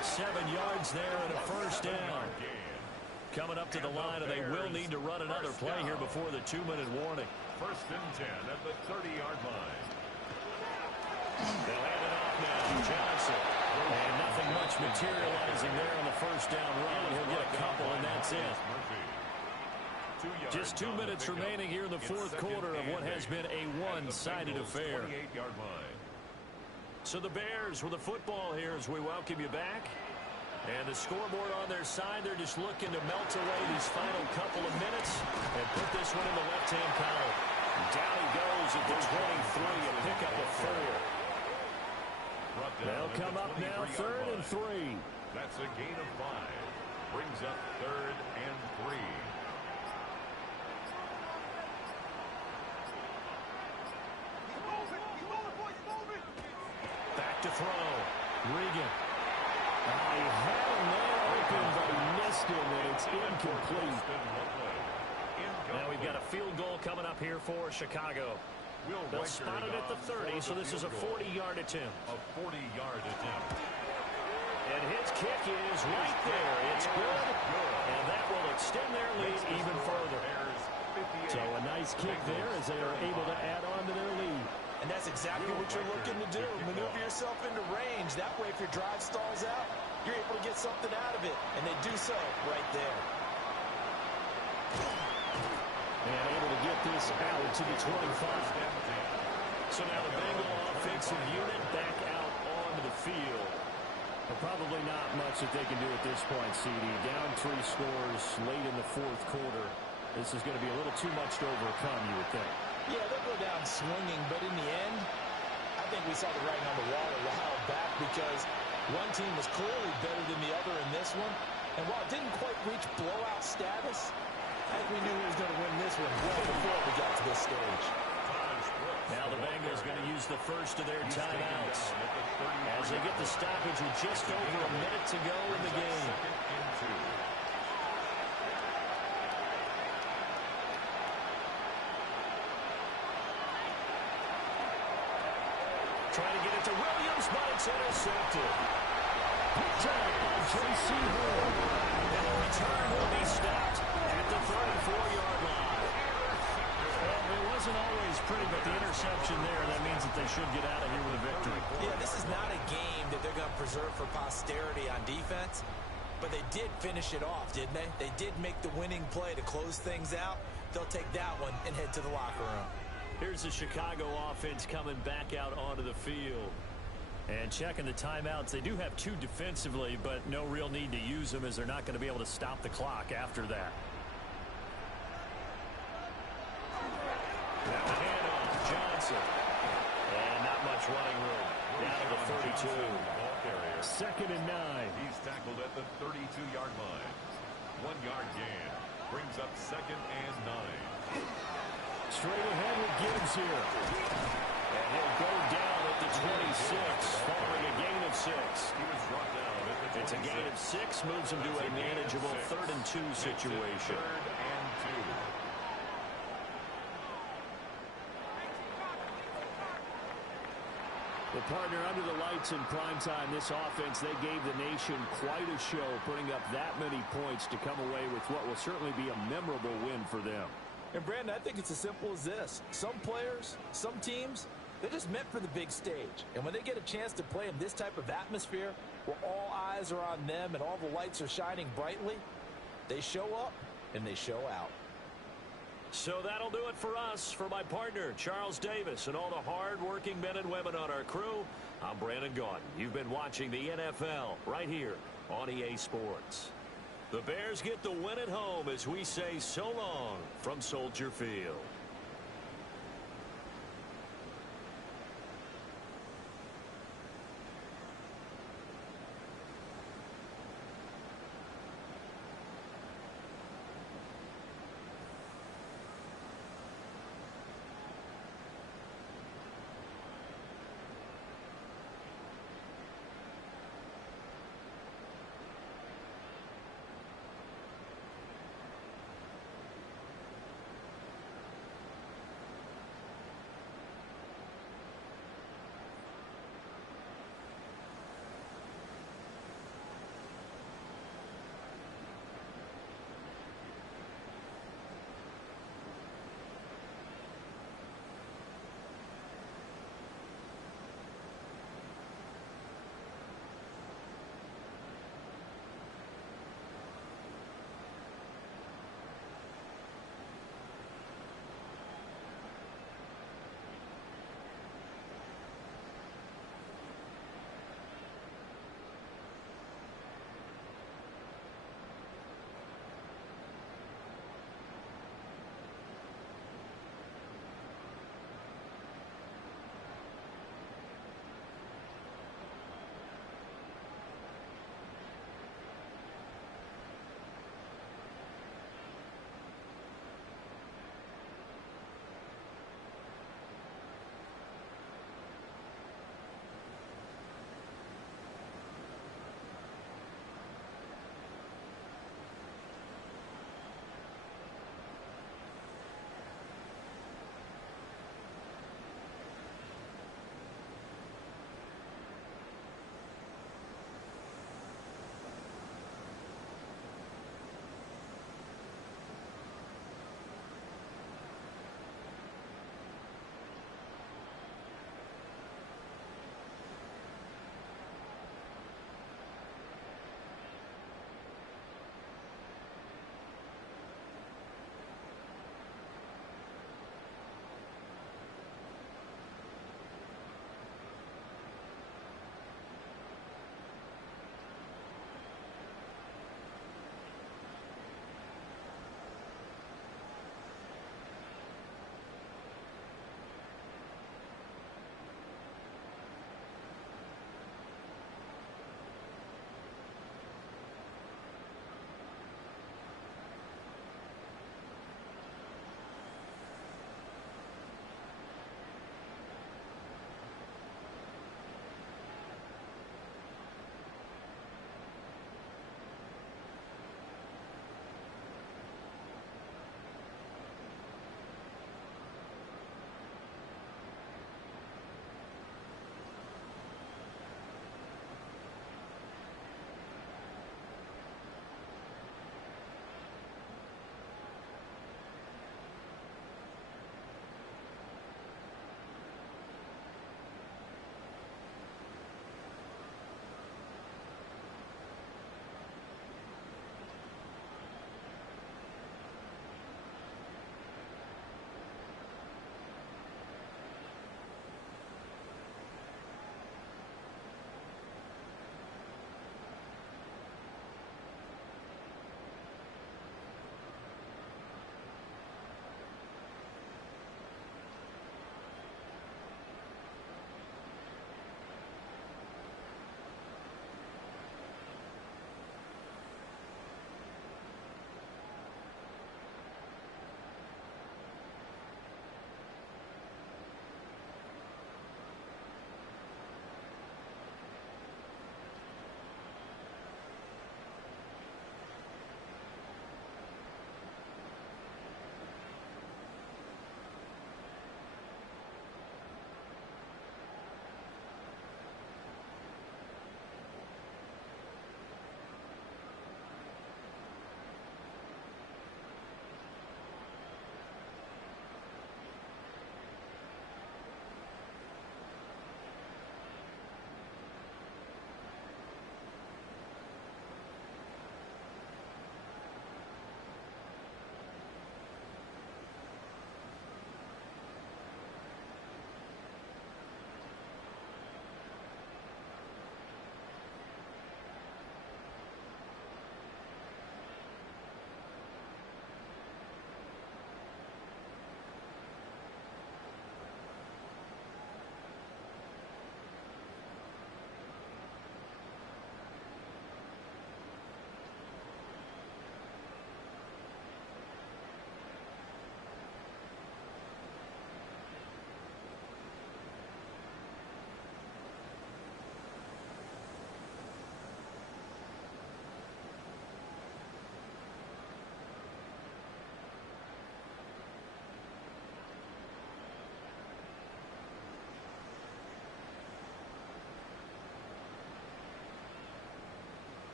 7 yards there and a first down. Coming up to the line, and they will need to run another play here before the 2-minute warning. First and 10 at the 30-yard line. They'll hand it off now to Johnson. And nothing much materializing there on the first down run. He'll get a couple, and that's it. Just 2 minutes remaining here in the fourth quarter of what has been a one-sided affair. So the Bears with the football here as we welcome you back. And the scoreboard on their side, they're just looking to melt away these final couple of minutes and put this one in the left-hand column. Down he goes at the 23 and pick up a 4. They'll come up now 3rd and 3. That's a gain of 5. Brings up 3rd and 3. Back to throw. Regan. He had a man open, but he missed him, and it's incomplete. Now we've got a field goal coming up here for Chicago. They'll spot it at the 30, so this is a 40-yard attempt. A 40-yard attempt. And his kick is right there. It's good, and that will extend their lead even further. So a nice kick there as they are able to add on to their lead. And that's exactly what you're looking to do. Maneuver yourself into range. That way, if your drive stalls out, you're able to get something out of it. And they do so right there. And able to get this out to the 25. So now the Bengal offensive unit back out onto the field. But probably not much that they can do at this point, CD. Down 3 scores late in the fourth quarter. This is going to be a little too much to overcome, you would think. Yeah, they'll go down swinging, but in the end, I think we saw the writing on the wall a while back because one team was clearly better than the other in this one. And while it didn't quite reach blowout status, I think we knew who was going to win this one well before we got to this stage. Now the Bengals going to use the first of their timeouts as they get the stoppage with just over a minute to go in the game. Trying to get it to Williams, but it's intercepted. Picked up by J.C. Horn. And the return will be stopped at the 34-yard line. Well, it wasn't always pretty, but the interception there, that means that they should get out of here with a victory. Yeah, this is not a game that they're going to preserve for posterity on defense, but they did finish it off, didn't they? They did make the winning play to close things out. They'll take that one and head to the locker room. Here's the Chicago offense coming back out onto the field. And checking the timeouts, they do have 2 defensively, but no real need to use them as they're not going to be able to stop the clock after that. Now a handoff to Johnson. And not much running room. Down to the 32. 2nd and 9. He's tackled at the 32-yard line. 1-yard gain. Brings up 2nd and 9. Straight ahead with Gibbs here. And he'll go down at the 26, following a gain of 6. He was brought down at the 26. It's a gain of 6, moves him to a manageable 3rd and 2 situation. 3rd and 2. The partner under the lights in primetime, this offense, they gave the nation quite a show, putting up that many points to come away with what will certainly be a memorable win for them. And, Brandon, I think it's as simple as this. Some players, some teams, they're just meant for the big stage. And when they get a chance to play in this type of atmosphere where all eyes are on them and all the lights are shining brightly, they show up and they show out. So that'll do it for us. For my partner, Charles Davis, and all the hard-working men and women on our crew, I'm Brandon Gaudin. You've been watching the NFL right here on EA Sports. The Bears get the win at home as we say so long from Soldier Field.